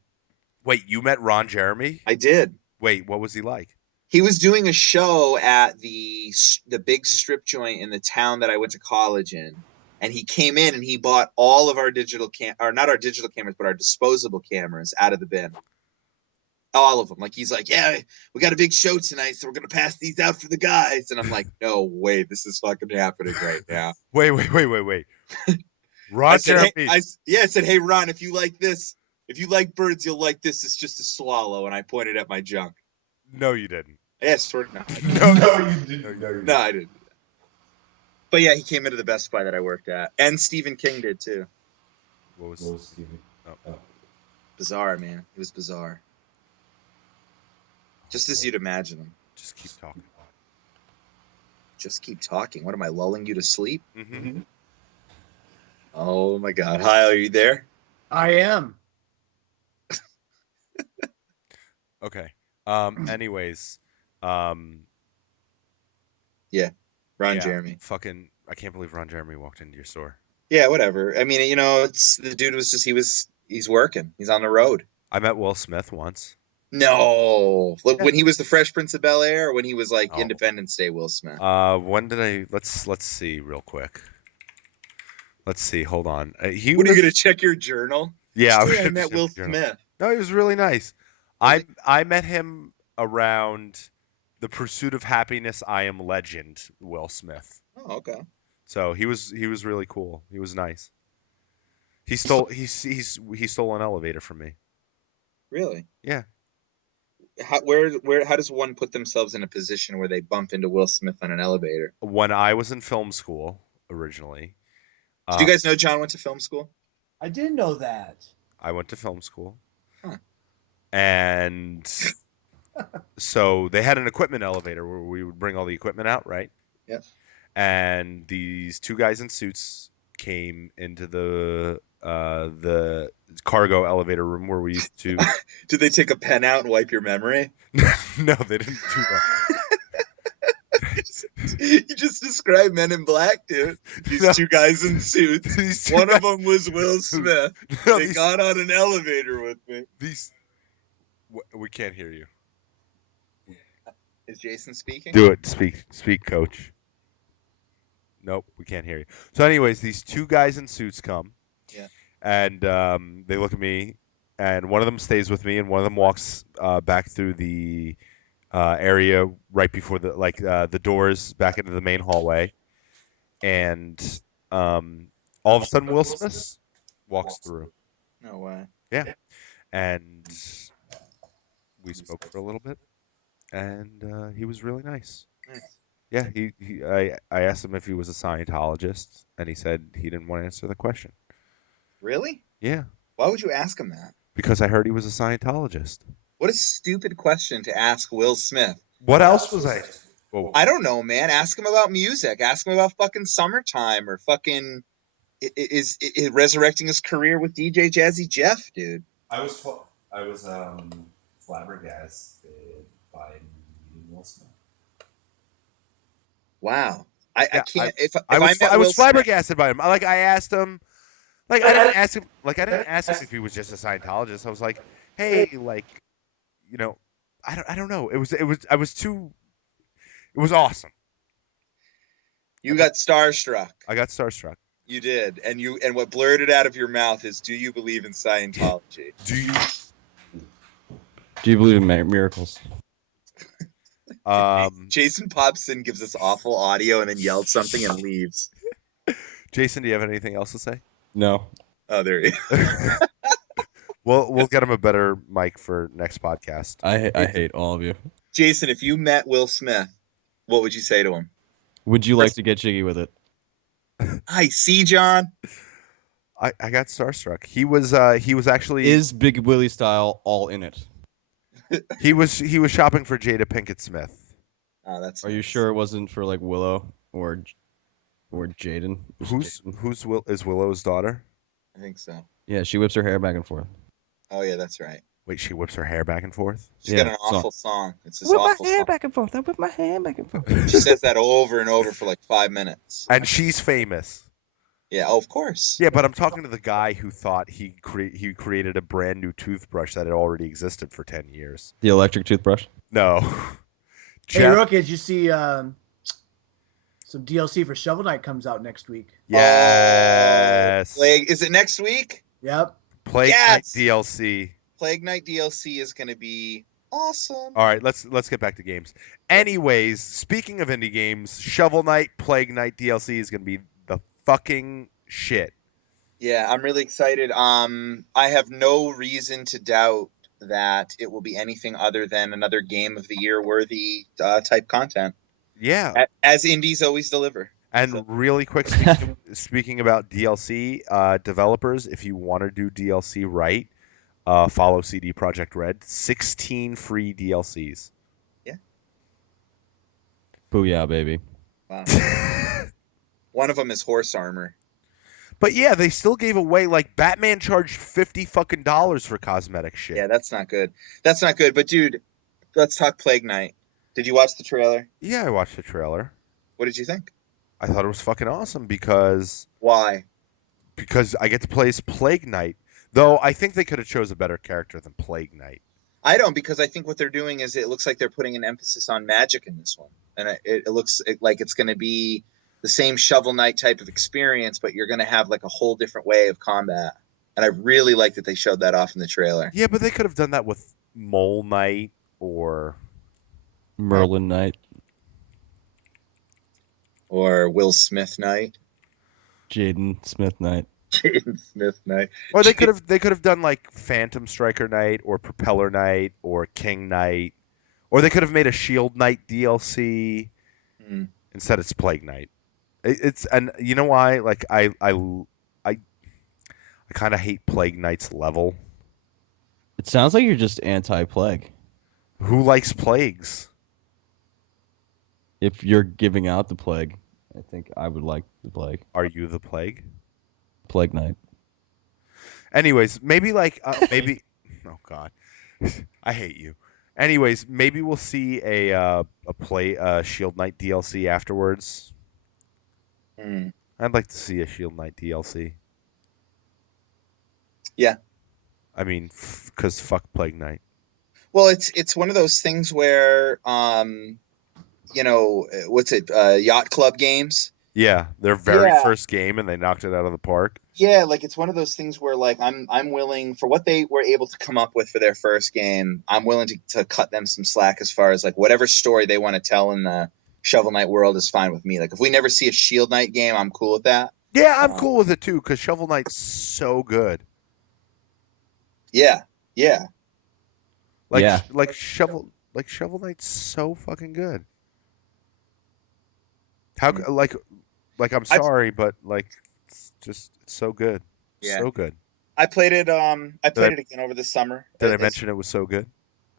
Wait, you met Ron Jeremy? I did. Wait, what was he like? He was doing a show at the big strip joint in the town that I went to college in. And he came in and he bought all of our not our digital cameras, but our disposable cameras out of the bin. All of them. Like, he's like, yeah, we got a big show tonight, so we're going to pass these out for the guys. And I'm like, no way, this is fucking happening right now. Wait. Ron Jeremy. I said, hey, Ron, if you like this, if you like birds, you'll like this. It's just a swallow. And I pointed at my junk. No, you didn't. Yes, no, No, you didn't. No, I didn't. But yeah, he came into the Best Buy that I worked at. And Stephen King did, too. What was Stephen? Oh. Bizarre, man. It was bizarre. Just as you'd imagine them. Just keep talking. Just keep talking. What, am I lulling you to sleep? Mm-hmm. Oh my God. Hi, are you there? I am. Okay. Anyways. Yeah. Ron Jeremy. Fucking, I can't believe Ron Jeremy walked into your store. Yeah, whatever. I mean, it's the dude was just he's working. He's on the road. I met Will Smith once. No, when he was the Fresh Prince of Bel-Air, or when he was like Independence Day Will Smith. When did I? Let's see real quick. Let's see. Hold on. What are you gonna check your journal? Yeah, I met Will Smith. No, he was really nice. I met him around The Pursuit of Happiness. I Am Legend. Will Smith. Oh, okay. So he was really cool. He was nice. He stole an elevator from me. Really? Yeah. How does one put themselves in a position where they bump into Will Smith on an elevator? When I was in film school originally. Did you guys know John went to film school? I didn't know that. I went to film school. Huh. And so they had an equipment elevator where we would bring all the equipment out, right? Yep. And these two guys in suits came into the cargo elevator room where we used to. Did they take a pen out and wipe your memory? No, they didn't do that. You just described Men in Black, dude. These No. two guys in suits. These two One of guys- them was Will Smith. No, They got on an elevator with me. we can't hear you. Is Jason speaking? Do it. Speak, coach. Nope, we can't hear you. So, anyways, these two guys in suits come. Yeah. And they look at me, and one of them stays with me, and one of them walks back through the area right before the doors back into the main hallway, and all of a sudden Will Smith walks through, No way. and we spoke for a little bit, and he was really nice. Nice. Yeah, I asked him if he was a Scientologist, and he said he didn't want to answer the question. Really? Yeah, Why would you ask him that? because I heard he was a Scientologist. What a stupid question to ask Will Smith. What else was I? Whoa. I don't know, man. Ask him about music. Ask him about fucking Summertime or fucking is resurrecting his career with DJ Jazzy Jeff, dude. I was flabbergasted by meeting Will Smith. Wow. I Yeah, can't. If I I was met I Will was flabbergasted by him. I asked him, I didn't ask him if he was just a Scientologist. I was like, hey, I don't know. It was awesome. you got starstruck. I got starstruck. You did, and what blurted out of your mouth is, "Do you believe in Scientology?" Do you? Do you believe in miracles? Jason pops in, gives us awful audio, and then yells something and leaves. Jason, do you have anything else to say? No. Oh, there he. We'll get him a better mic for next podcast. I hate all of you. Jason, if you met Will Smith, what would you say to him? Would you like to get jiggy with it? I see, John. I got starstruck. He was actually Is Big Willie style all in it? he was shopping for Jada Pinkett Smith. Oh, that's. Are you nice. sure it wasn't for like Willow or Jaden? Who's Willow's daughter? I think so. Yeah, she whips her hair back and forth. Oh yeah, that's right. Wait, she whips her hair back and forth? She's Yeah, got an awful song. It's this Whip my awful hair song. back and forth. I whip my hair back and forth. She says that over and over for like 5 minutes. And she's famous. Yeah, oh, of course. Yeah, but I'm talking to the guy who thought he created a brand new toothbrush that had already existed for 10 years. The electric toothbrush. No. Hey, Rook, did you see some DLC for Shovel Knight comes out next week? Yes. Plague. Is it next week? Yep. Plague Yes! Knight DLC. Plague Knight DLC is going to be awesome. All right, let's get back to games. Anyways, speaking of indie games, Shovel Knight Plague Knight DLC is going to be the fucking shit. Yeah, I'm really excited. I have no reason to doubt that it will be anything other than another Game of the Year worthy type content, Yeah. as indies always deliver. And really quick, speaking about DLC developers, if you want to do DLC right, follow CD Projekt Red. 16 free DLCs. Booyah, baby. Wow. One of them is horse armor. But yeah, they still gave away, like, Batman charged $50 fucking for cosmetic shit. Yeah, that's not good. That's not good. But dude, let's talk Plague Knight. Did you watch the trailer? Yeah, I watched the trailer. What did you think? I thought it was fucking awesome because Why? I get to play as Plague Knight. Though I think they could have chose a better character than Plague Knight. I don't, because I think what they're doing is it looks like they're putting an emphasis on magic in this one, and it looks like it's going to be the same Shovel Knight type of experience, but you're going to have like a whole different way of combat. And I really like that they showed that off in the trailer. Yeah, but they could have done that with Mole Knight or Merlin Knight. Or Will Smith Knight, Jaden Smith Knight. Jaden Smith Knight. Or they could have done like Phantom Striker Knight or Propeller Knight or King Knight, or they could have made a Shield Knight DLC. Hmm. Instead, it's Plague Knight. It's and you know why? Like I I kind of hate Plague Knight's level. It sounds like you're just anti-plague. Who likes plagues? If you're giving out the plague, I think I would like the plague. Are you the plague? Plague Knight. Anyways, maybe maybe. Oh God, I hate you. Anyways, maybe we'll see a Shield Knight DLC afterwards. Hmm. I'd like to see a Shield Knight DLC. Yeah. I mean, because fuck Plague Knight. Well, it's one of those things where what's it? Yacht Club games. Yeah, their very Yeah. first game, and they knocked it out of the park. Yeah, like it's one of those things where like I'm willing for what they were able to come up with for their first game. I'm willing to cut them some slack as far as like whatever story they want to tell in the Shovel Knight world is fine with me. Like if we never see a Shield Knight game, I'm cool with that. Yeah, I'm cool with it too, because Shovel Knight's so good. Yeah, yeah. Like Yeah. Shovel Knight's so fucking good. How I'm sorry, but like it's so good. Yeah. So good. I played it. I played I- it again over the summer. Did I mention it was so good?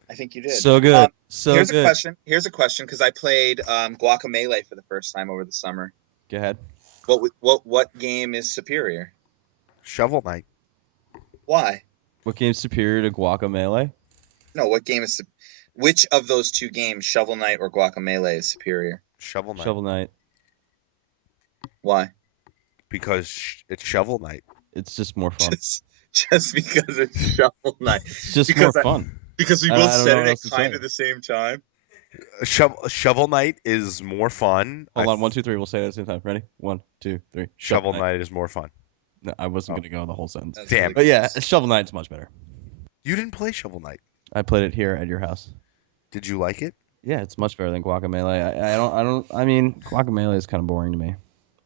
I think you did. So good. So Here's good. a question. Here's a question because I played Guacamelee for the first time over the summer. Go ahead. What game is superior? Shovel Knight. Why? What game's superior to Guacamelee? No, what game is which of those two games, Shovel Knight or Guacamelee, is superior? Shovel Knight. Shovel Knight. Why? Because it's Shovel Knight. It's just more fun. Just because it's Shovel Knight. It's just because more fun. Because we I both don't know said what it else at to kind say. of the same time. Shovel Knight is more fun. Hold on, 1, 2, 3. We'll say it at the same time. Ready? 1, 2, 3. Shovel Knight is more fun. No, I wasn't Oh. gonna go the whole sentence. That's Damn. really But yeah, close. Shovel Knight's much better. You didn't play Shovel Knight. I played it here at your house. Did you like it? Yeah, it's much better than Guacamelee. I mean, Guacamelee is kind of boring to me.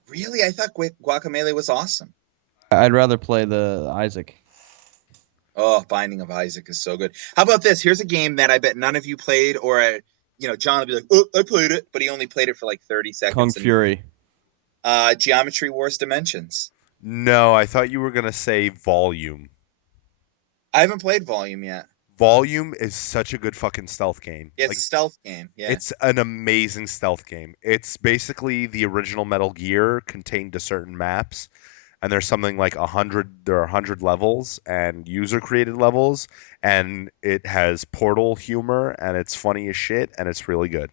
Really, I thought Guacamelee was awesome. I'd rather play the Isaac. Oh, Binding of Isaac is so good. How about this? Here's a game that I bet none of you played, or John will be like, "Oh, I played it," but he only played it for like 30 seconds. Kung Fury. Geometry Wars Dimensions. No, I thought you were gonna say Volume. I haven't played Volume yet. Volume is such a good fucking stealth game. Yeah, it's Like, a stealth game. Yeah. it's an amazing stealth game. It's basically the original Metal Gear contained to certain maps, and there's something like 100. There are 100 levels and user-created levels, and it has Portal humor, and it's funny as shit, and it's really good.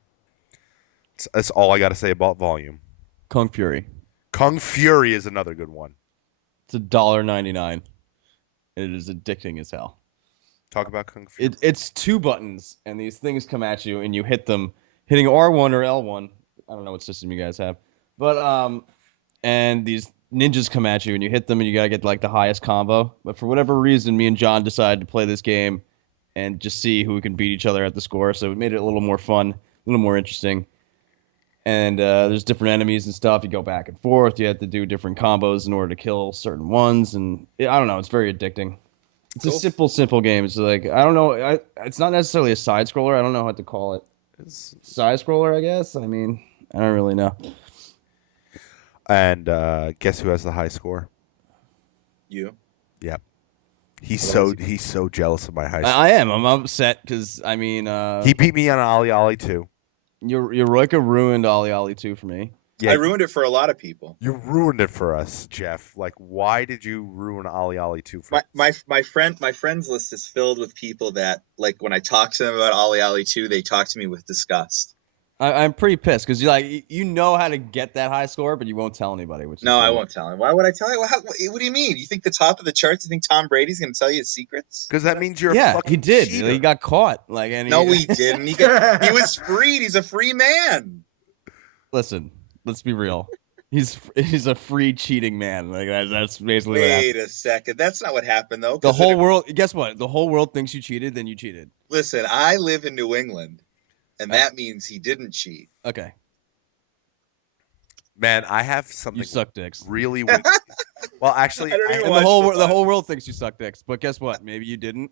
That's all I got to say about Volume. Kung Fury. Kung Fury is another good one. It's $1.99. It is addicting as hell. Talk about Kung Fury. It's 2 buttons, and these things come at you, and you hit them, hitting R1 or L1. I don't know what system you guys have, but and these ninjas come at you, and you hit them, and you gotta get like the highest combo. But for whatever reason, me and John decided to play this game, and just see who can beat each other at the score. So it made it a little more fun, a little more interesting. And there's different enemies and stuff. You go back and forth. You have to do different combos in order to kill certain ones, and I don't know. It's very addicting. It's Cool. a simple game. It's like I don't know. It's not necessarily a side scroller. I don't know what to call it. It's- Side scroller, I guess. I mean, I don't really know. And guess who has the high score? You. He's Well, so jealous of my high score. I am. I'm upset because I mean, He beat me on Ollie Ollie too. Eureka ruined Ollie Ollie 2 for me. Yeah, I ruined it for a lot of people. you ruined it for us, Jeff. Like, why did you ruin Ollie Ollie 2 for us? My friends list is filled with people that like when I talk to them about Ollie Ollie 2, they talk to me with disgust. I'm pretty pissed because you know how to get that high score, but you won't tell anybody. Which is No, I cool. won't tell him. Why would I tell you? What do you mean? You think the top of the charts? You think Tom Brady's going to tell you his secrets? Because that means you're a Yeah, fucking he did. cheater. He got caught. Like, and No, he didn't. He was freed. He's a free man. Listen, let's be real. He's a free cheating man. Like that's basically what happened. Wait a second. That's not what happened though. The 'cause whole world. Guess what? The whole world thinks you cheated. Then you cheated. Listen, I live in New England, and that means he didn't cheat. Okay, Man, I have something you suck dicks. really weak. Well, actually, I don't even And watch the the whole world thinks you suck dicks. But guess what? Maybe you didn't.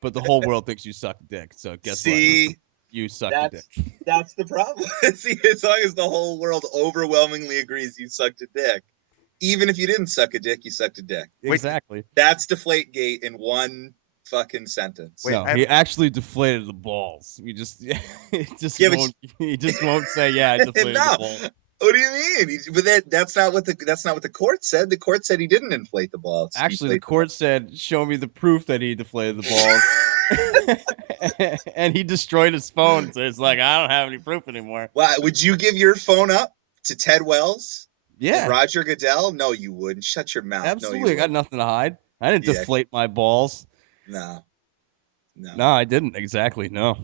But the whole world thinks you suck dick. So guess what? See, You suck that's dick. that's the problem. See, as long as the whole world overwhelmingly agrees you sucked a dick, Even if you didn't suck a dick, you sucked a dick. Wait. Exactly. That's Deflategate in one fucking sentence. Wait, No, I he have- actually deflated the balls. He just, Yeah, but he just won't say, yeah, I deflated No. the balls. What do you mean? But that's not what the court said. The court said he didn't inflate the balls. He Actually, the inflated court said, show me the proof that he deflated the balls. And he destroyed his phone, so it's like, I don't have any proof anymore. Why would you give your phone up to Ted Wells? Yeah, And Roger Goodell? No, you wouldn't. Shut your mouth. absolutely. No, I got nothing to hide. I didn't Yeah. deflate my balls. No. No, I didn't. Exactly. No.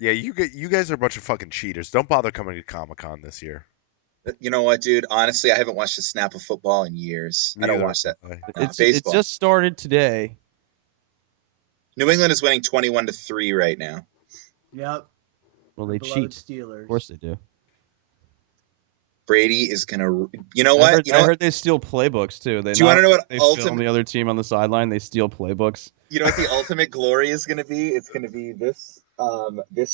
Yeah, you guys are a bunch of fucking cheaters. Don't bother coming to Comic-Con this year. You know what, dude? Honestly, I haven't watched a snap of football in years. I don't Neither watch that. have I. No, It baseball. just started today. New England is winning 21-3 right now. Yep. Well, they Beloved cheat. Steelers. Of course they do. Brady is gonna. You know what? I heard they steal playbooks too. They Do you wanna know what they film ultimate- the other team on the sideline? They steal playbooks. You know what the ultimate glory is going to be? It's going to be this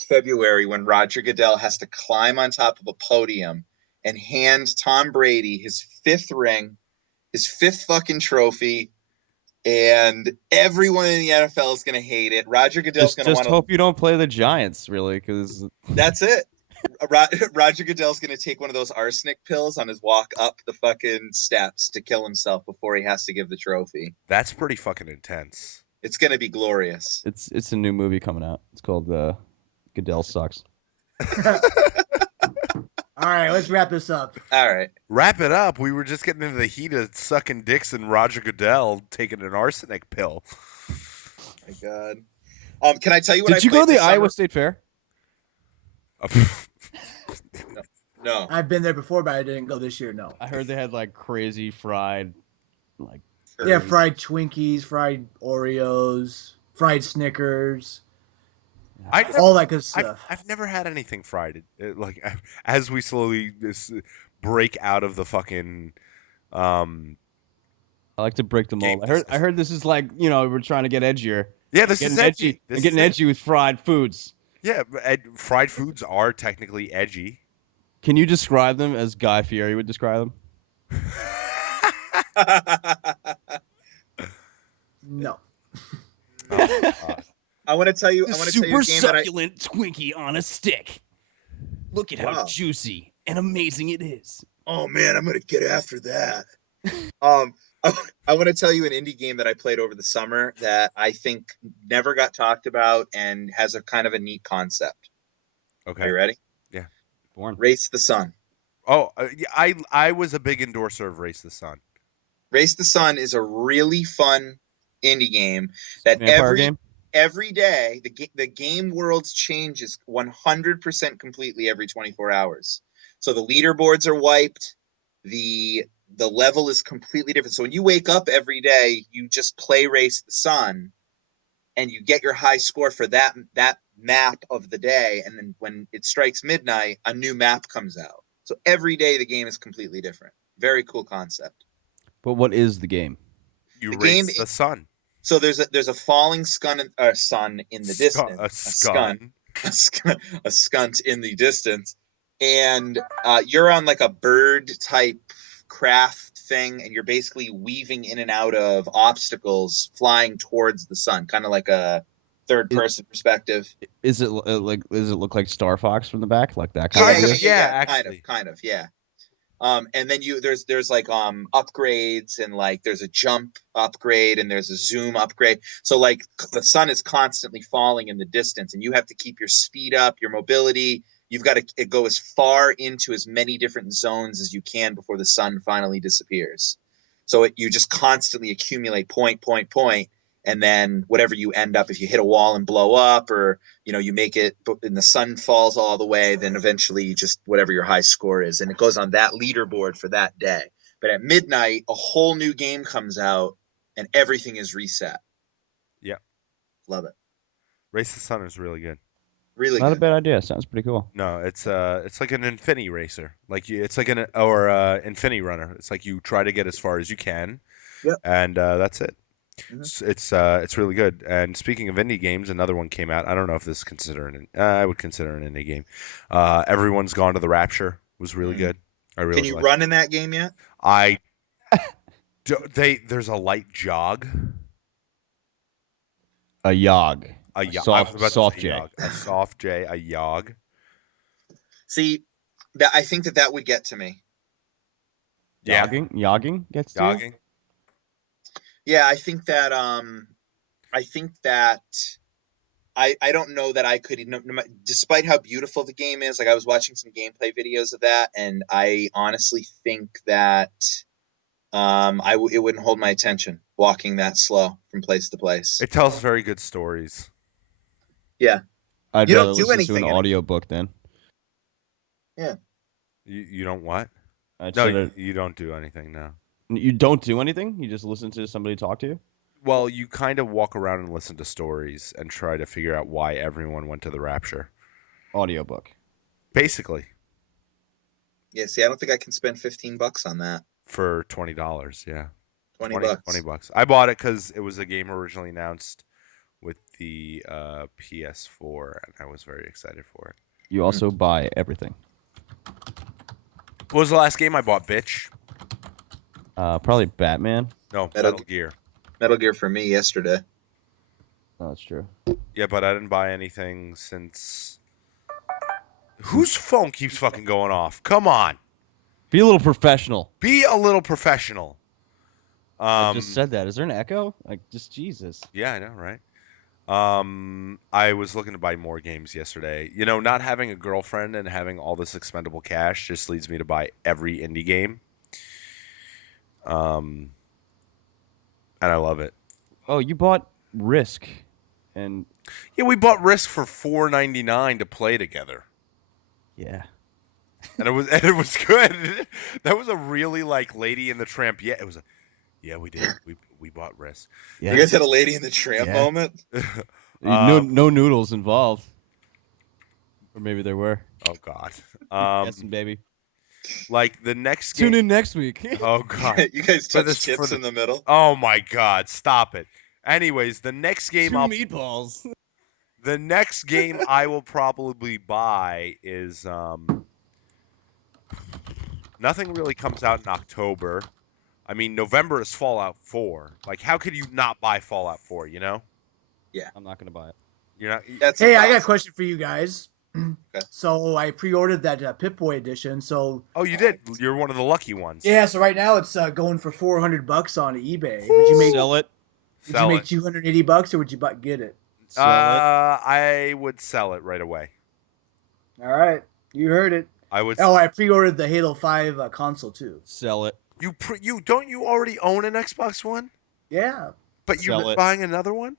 February when Roger Goodell has to climb on top of a podium and hand Tom Brady his 5th ring, his 5th fucking trophy, and everyone in the NFL is going to hate it. Roger Goodell's going to Just want hope you don't play the Giants, really, because to. That's it. Roger Goodell's going to take one of those arsenic pills on his walk up the fucking steps to kill himself before he has to give the trophy. That's pretty fucking intense. It's going to be glorious. it's a new movie coming out. It's called Goodell Sucks. All right, let's wrap this up. All right. Wrap it up. We were just getting into the heat of sucking dicks and Roger Goodell taking an arsenic pill. My God. Can I tell you what Did I you go to played the this summer? Iowa State Fair? No. I've been there before, but I didn't go this year. No. I heard they had like crazy fried, like Yeah, fried Twinkies, fried Oreos, fried Snickers, all that good stuff. I've never had anything fried. As we slowly break out of the fucking. I like to break the mold. I heard this is like, we're trying to get edgier. Yeah, this Getting is edgy. and getting edgy with fried foods. Yeah, fried foods are technically edgy. Can you describe them as Guy Fieri would describe them? No. I want to tell you. I want to tell you a game that I. Twinkie on a stick. Look at Wow. how juicy and amazing it is. Oh man, I'm gonna get after that. I want to tell you an indie game that I played over the summer that I think never got talked about and has a kind of a neat concept. Okay. Are you ready? Born. Race the Sun. Oh, yeah, I was a big endorser of Race the Sun. Race the Sun is a really fun indie game that Vampire game? every day the game worlds changes 100% completely every 24 hours. So the leaderboards are wiped. The level is completely different. So when you wake up every day, you just play Race the Sun and you get your high score for that map of the day. And then when it strikes midnight, a new map comes out. So every day the game is completely different. Very cool concept. But what is the game? You The race game the sun. So there's a falling sun in the distance. A scun. A skunt in the distance, and you're on like a bird type craft thing, and you're basically weaving in and out of obstacles, flying towards the sun, kind of like a third person perspective. Is it does it look like Star Fox from the back, like that kind Kind of? of, idea? yeah, kind of, yeah. And then there's like upgrades, and like there's a jump upgrade and there's a zoom upgrade. So like the sun is constantly falling in the distance, and you have to keep your speed up, your mobility. You've got to go as far into as many different zones as you can before the sun finally disappears. So you just constantly accumulate point, and then whatever you end up, if you hit a wall and blow up, or you make it and the sun falls all the way, then eventually you just whatever your high score is, and it goes on that leaderboard for that day. But at midnight, a whole new game comes out and everything is reset. Yeah. Love it. Race the Sun is really good. Really Not a good. bad idea. Sounds pretty cool. No, it's like an Infinity Racer. It's like Infinity Runner. It's like you try to get as far as you can. Yep. And that's it. Mhm. It's really good. And speaking of indie games, another one came out. I don't know if this is considered I would consider an indie game. Everyone's Gone to the Rapture was really Mhm. good. I really Can you like run in that game yet? I there's a light jog. A yog. A yog. Soft J. A soft J. A yog. See, that I think that would get to me. Yeah. Yogging gets to you? Jogging. Yeah, I think that I don't know that I could, despite how beautiful the game is. Like I was watching some gameplay videos of that, and I honestly think that it wouldn't hold my attention walking that slow from place to place. It tells very good stories. Yeah, I'd You don't rather do listen to anything an in it. audiobook then. You don't what? I'd No, say you don't do anything now. you don't do anything? You just listen to somebody talk to you? Well, you kind of walk around and listen to stories and try to figure out why everyone went to the rapture. Audiobook. Basically, yeah. See, I don't think I can spend $15 on that. for $20, yeah. 20 bucks. $20. I bought it because it was a game originally announced with the PS4, and I was very excited for it. You also buy everything. What was the last game I bought, bitch? Probably Batman. No, Metal- Metal Gear. Metal Gear for me yesterday. Oh, that's true. Yeah, but I didn't buy anything since... Whose phone keeps fucking going off? Come on. Be a little professional. Be a little professional. I just said that. Is there an echo? Like, just Jesus. Yeah, I know, right? I was looking to buy more games yesterday. You know, not having a girlfriend and having all this expendable cash just leads me to buy every indie game. And I love it. Oh, you bought Risk, and Yeah, we bought Risk for $4.99 to play together, yeah, and it was good. That was a really like Lady in the Tramp. Yeah, it was. We did. We bought Risk. yeah. You guys had a Lady in the Tramp Yeah. moment. no noodles involved, or maybe there were. Oh God. Guessing, baby. Like the next game. Tune in next week. Oh God. You guys For touched this- for chips the- in the middle. Oh my God! Stop it. Anyways, the next game meatballs. the next game I will probably buy is nothing really comes out in October. I mean, November is Fallout 4. Like, how could you not buy Fallout 4? You know, I'm not gonna buy it. you're not. That's Hey, I got a impossible. question for you guys. So I pre-ordered that Pip-Boy edition. So Oh, you did. You're one of the lucky ones. yeah, so right now it's going for $400 on eBay. Would you make Sell it. Sell it. $280 or would you get it? Sell it. I would sell it right away. All right, you heard it. I would. Oh, I pre-ordered the Halo 5 console too. Sell it. You don't you already own an Xbox One? Yeah, But Sell you're it. buying another one?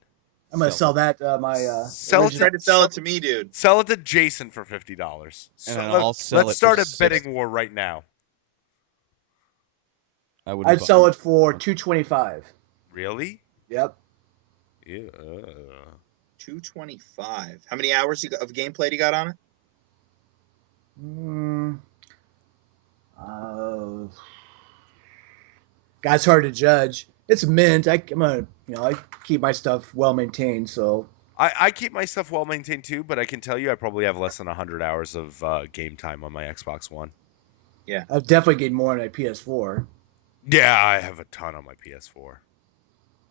I'm gonna Sell sell that my Sell it original- Try to sell it to me, dude. Sell it to Jason for $50. And then I'll sell let's it start for a bidding war right now. I would. I'd sell it for $225. Really? Yep. Yeah. 225. How many hours of gameplay do you got on it? That's hard to judge. It's mint. I'm gonna, I keep my stuff well maintained. So I keep my stuff well maintained too, but I can tell you I probably have less than 100 hours of game time on my Xbox One. I've definitely gained more on my PS4. Yeah, I have a ton on my PS4.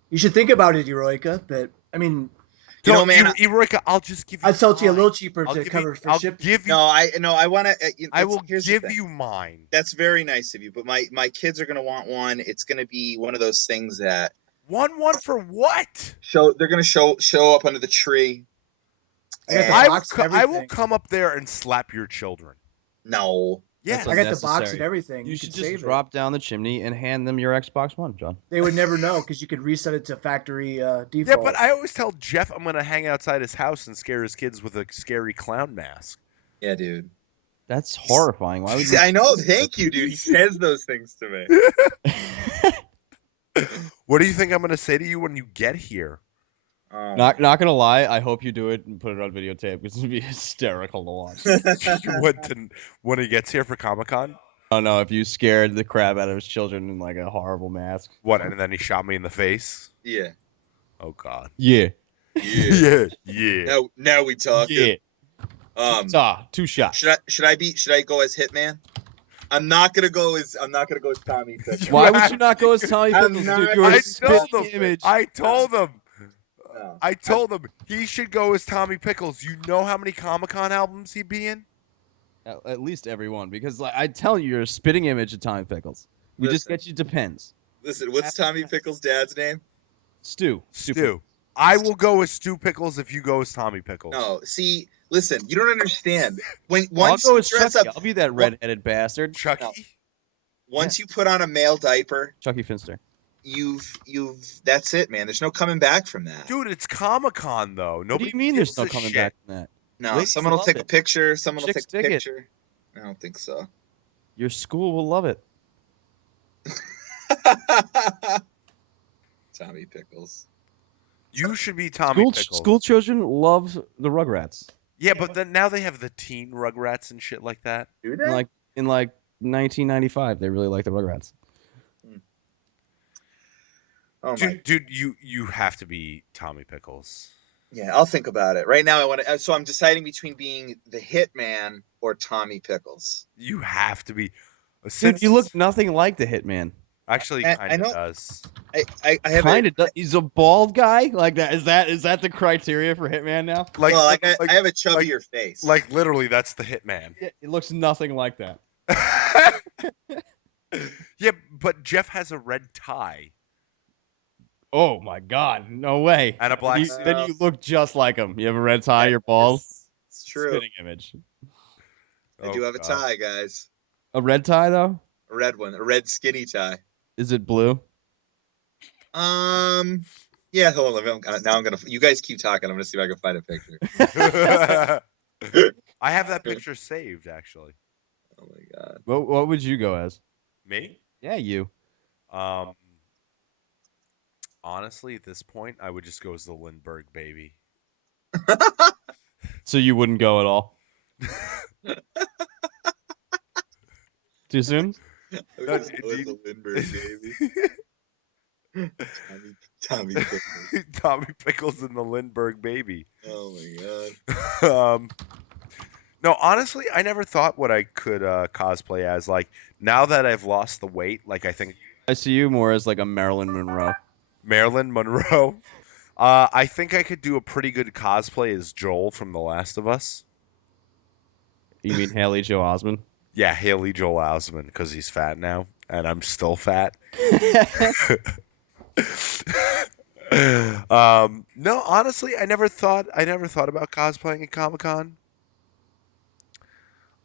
You should think about it, Eroica. But I mean, You know, man, Eureka, I'll just give you. I'd sell it to you a mine. little cheaper I'll to give you- cover for I'll shipping. give you. No, I want to. I will here's the give thing. you mine. That's very nice of you, but my kids are gonna want one. It's gonna be one of those things that One for what? they're gonna show up under the tree. I got the And- box and I will everything. come up there and slap your children. No, Yes. I got the box unnecessary. and everything. You You should could save just drop down the chimney and hand them your Xbox One, John. it. They would never know because you could reset it to factory default. Yeah, but I always tell Jeff I'm gonna hang outside his house and scare his kids with a scary clown mask. yeah, dude. That's horrifying. Why would See, you? I know. Thank you, dude. He says those things to me. What do you think I'm gonna say to you when you get here? Not gonna lie. I hope you do it and put it on videotape because it'd be hysterical to watch. When he gets here for Comic-Con? Oh no! If you scared the crap out of his children in like a horrible mask. What? And then he shot me in the face? Yeah. Oh God. Yeah. Yeah. Yeah. Now we talk. Yeah. 2 Should I go as Hitman? I'm not gonna go as Tommy Pickles. Why would you not go as Tommy I'm Pickles, not dude? You're gonna a I told spitting him. image. I told him. No. I told him he should go as Tommy Pickles. You know how many Comic-Con albums he'd be in? At least everyone, because like I tell you, you're a spitting image of Tommy Pickles. We just Listen. get you Depends. Listen, what's Tommy Pickles' dad's name? Stu. Stu. I will go as Stu Pickles if you go as Tommy Pickles. No, see, listen, you don't understand. I'll Once go you as dress Chucky. up, I'll be that redheaded bastard. Chucky? No. Once you put on a male diaper, Chucky Finster. you've that's it, man. There's no coming back from that. Dude, it's Comic-Con though. What do Nobody you mean there's gives no a coming shit. back from that? No, Ladies someone will love take a it. picture. Someone will Chicks take a dig it. picture. I don't think so. Your school will love it. Tommy Pickles. You should be Tommy Pickles. School children love the Rugrats. Yeah, but then now they have the teen Rugrats and shit like that. Do In like 1995, they really like the Rugrats. Oh my. Dude, you have to be Tommy Pickles. Yeah, I'll think about it. Right now, I want to. So I'm deciding between being the Hitman or Tommy Pickles. You have to be. Dude, you look nothing like the Hitman. Actually I kind of know- does. I have Kind of does. He's a bald guy like that. Is that the criteria for Hitman now? Like, well, like, I have a chubbier face. like literally, that's the Hitman. It looks nothing like that. Yeah, but Jeff has a red tie. Oh my God! No way. And a black You- then you look just like him. You have a red tie. You're bald. It's true. Spitting image. I do have a tie, guys. A red tie though? A red one, a red skinny tie. Is it blue? Yeah. Hold on. Now I'm gonna. You guys keep talking. I'm gonna see if I can find a picture. I have that picture saved, actually. Oh my God. What would you go as? Me? Yeah, you. Honestly, at this point, I would just go as the Lindbergh baby. So you wouldn't go at all? Too soon? I No, was just dude, going dude. the Lindbergh baby. Tommy Pickles. Tommy Pickles and the Lindbergh baby. Oh my God. No, honestly, I never thought what I could cosplay as. Like, now that I've lost the weight, like, I think I see you more as like a Marilyn Monroe. Marilyn Monroe. I think I could do a pretty good cosplay as Joel from The Last of Us. You mean Haley Joel Osment? Yeah, Haley Joel Osment, because he's fat now, and I'm still fat. No, honestly, I never thought about cosplaying at Comic-Con.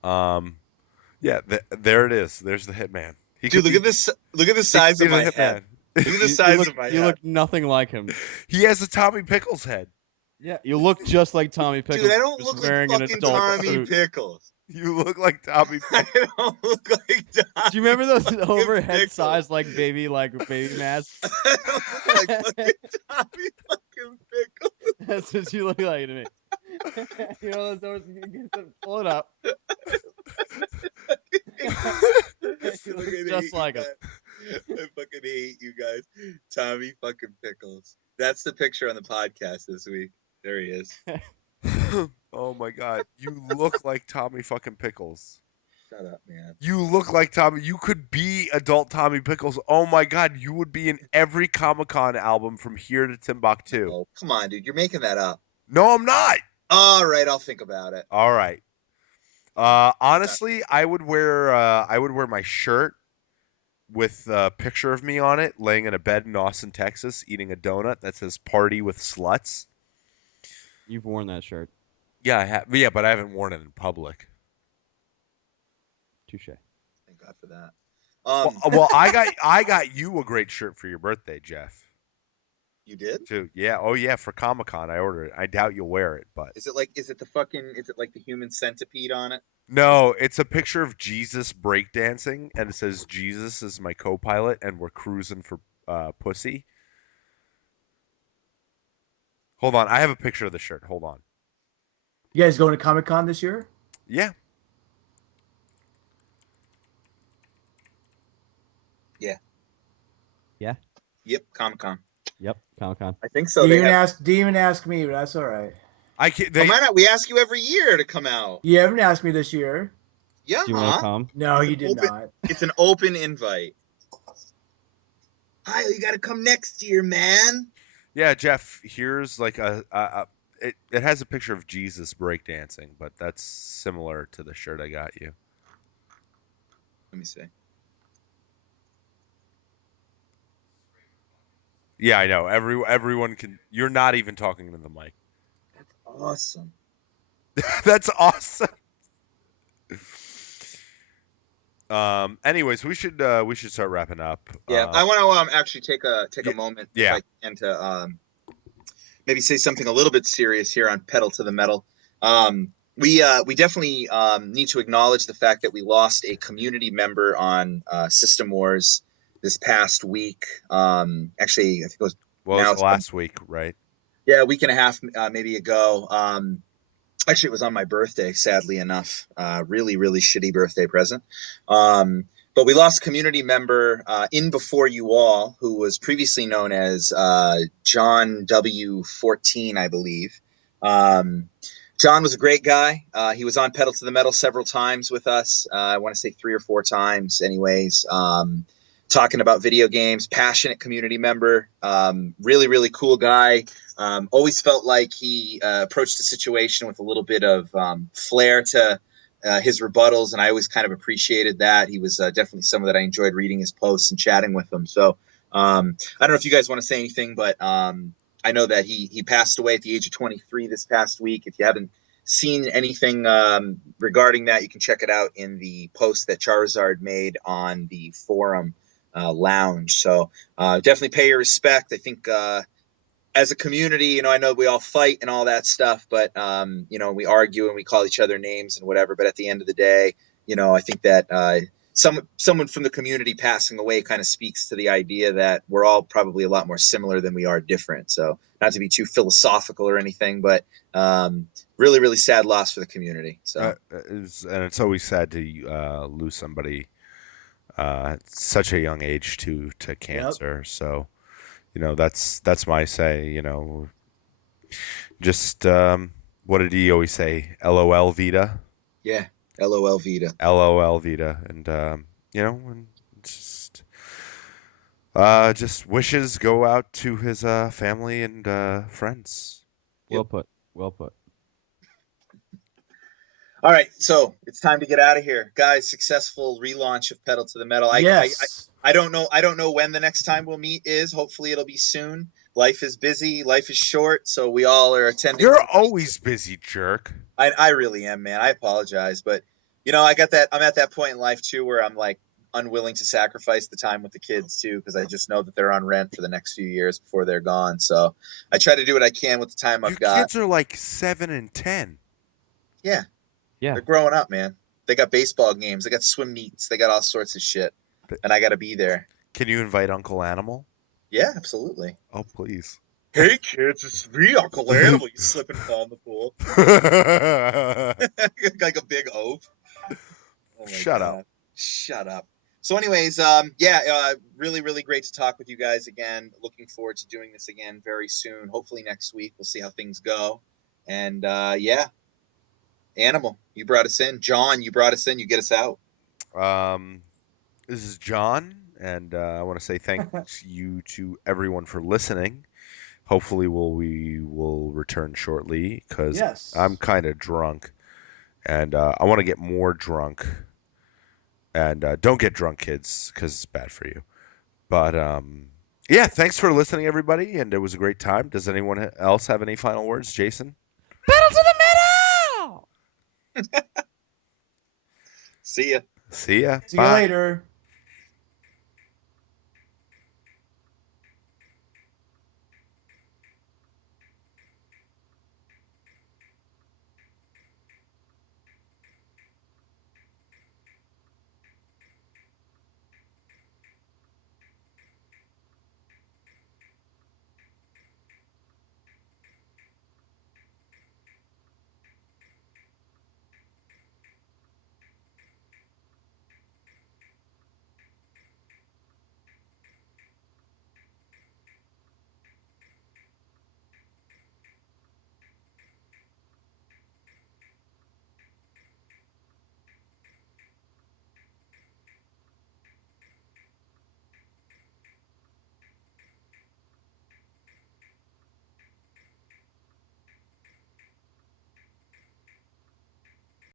Yeah, there it is. There's the Hitman. He Dude, could look be- at this. Look at the he size could of be my the head. Hitman. Look at the size of my You head. look nothing like him. He has a Tommy Pickles head. Yeah, you look just like Tommy Pickles. Dude, I don't just look like wearing an fucking adult Tommy suit. Pickles. You look like Tommy I Pickles. don't look like Tommy. Do you remember those overhead Pickles. size like baby masks? I don't look like fucking Tommy fucking Pickles. That's what you look like to me. You know those pull it up. You look Fucking just hate like you him. guys. I fucking hate you guys. Tommy fucking Pickles. That's the picture on the podcast this week. There he is. Oh my god, you look like Tommy fucking Pickles. Shut up, man. You look like Tommy. You could be adult Tommy Pickles. Oh my god, you would be in every Comic-Con album from here to Timbuktu. Oh, come on, dude. You're making that up. No, I'm not. All right, I'll think about it. All right. Honestly, I would wear my shirt with a picture of me on it, laying in a bed in Austin, Texas, eating a donut that says "Party with Sluts." You've worn that shirt. Yeah, I have. Yeah, but I haven't worn it in public. Touche. Thank God for that. Well, I got you a great shirt for your birthday, Jeff. You did? Too. Yeah. Oh yeah, for Comic-Con I ordered it. I doubt you'll wear it, but Is it like the human centipede on it? no, it's a picture of Jesus breakdancing, and it says Jesus is my co-pilot, and we're cruising for pussy. Hold on, I have a picture of the shirt. Hold on. You guys going to Comic-Con this year? Yeah. Yep, Comic-Con. Yep, Comic-Con. I think so. Didn't They even have, ask me, but that's all right. I can't. why not? We ask you every year to come out. You haven't asked me this year. Yeah. Do you want to come? No, he It's did open. not. It's an open invite. Hi, you got to come next year, man. Yeah, Jeff. Here's like it has a picture of Jesus breakdancing, but that's similar to the shirt I got you. Let me see. Yeah, I know. Everyone can. You're not even talking to the mic. That's awesome. That's awesome. Anyways, we should start wrapping up. Yeah, I want to actually take a yeah, moment yeah. if I can to maybe say something a little bit serious here on Pedal to the Metal. We definitely need to acknowledge the fact that we lost a community member on System Wars this past week. Actually, I think it was Well, now it's last week, right? yeah, a week and a half maybe ago. Actually, it was on my birthday, sadly enough. Really, really shitty birthday present. But we lost a community member in Before You All, who was previously known as John W14, I believe. John was a great guy. He was on Pedal to the Metal several times with us. I want to say 3 or 4 times, anyways. Talking about video games, passionate community member, really, really cool guy. Always felt like he approached the situation with a little bit of flair to his rebuttals, and I always kind of appreciated that. He was definitely someone that I enjoyed reading his posts and chatting with him. So I don't know if you guys want to say anything, but I know that he passed away at the age of 23 this past week. If you haven't seen anything regarding that, you can check it out in the post that Charizard made on the forum lounge. So definitely pay your respect. I think as a community, I know we all fight and all that stuff, but we argue and we call each other names and whatever. But at the end of the day, I think that someone from the community passing away kind of speaks to the idea that we're all probably a lot more similar than we are different. So not to be too philosophical or anything, but really, really sad loss for the community. So And it's always sad to lose somebody at such a young age to cancer. Yep. So, that's my say. Just what did he always say? LOL Vita. Yeah, LOL Vita. LOL Vita, and and just wishes go out to his family and friends. Well put. Well put. All right, so it's time to get out of here, guys. Successful relaunch of Pedal to the Metal. Yes. I don't know when the next time we'll meet is. Hopefully, it'll be soon. Life is busy. Life is short, so we all are attending. You're always busy, jerk. I really am, man. I apologize, but I'm at that point in life too where I'm like unwilling to sacrifice the time with the kids too, because I just know that they're on rent for the next few years before they're gone. So I try to do what I can with the time I've got. Your kids are like 7 and 10. Yeah. Yeah. They're growing up, man. They got baseball games. They got swim meets. They got all sorts of shit. And I got to be there. Can you invite Uncle Animal? Yeah, absolutely. Oh, please. Hey, kids, it's me, Uncle Animal. You slip and fall in the pool. Like a big oaf. Oh Shut God. Up. Shut up. So anyways, really, really great to talk with you guys again. Looking forward to doing this again very soon. Hopefully next week. We'll see how things go. And, Animal, you brought us in. John, you brought us in. You get us out. This is John, and I want to say thank you to everyone for listening. Hopefully, we will return shortly because I'm kind of drunk, and I want to get more drunk. And don't get drunk, kids, because it's bad for you. But yeah, thanks for listening, everybody, and it was a great time. Does anyone else have any final words, Jason? Pedal to the metal! See ya. See ya. See you later.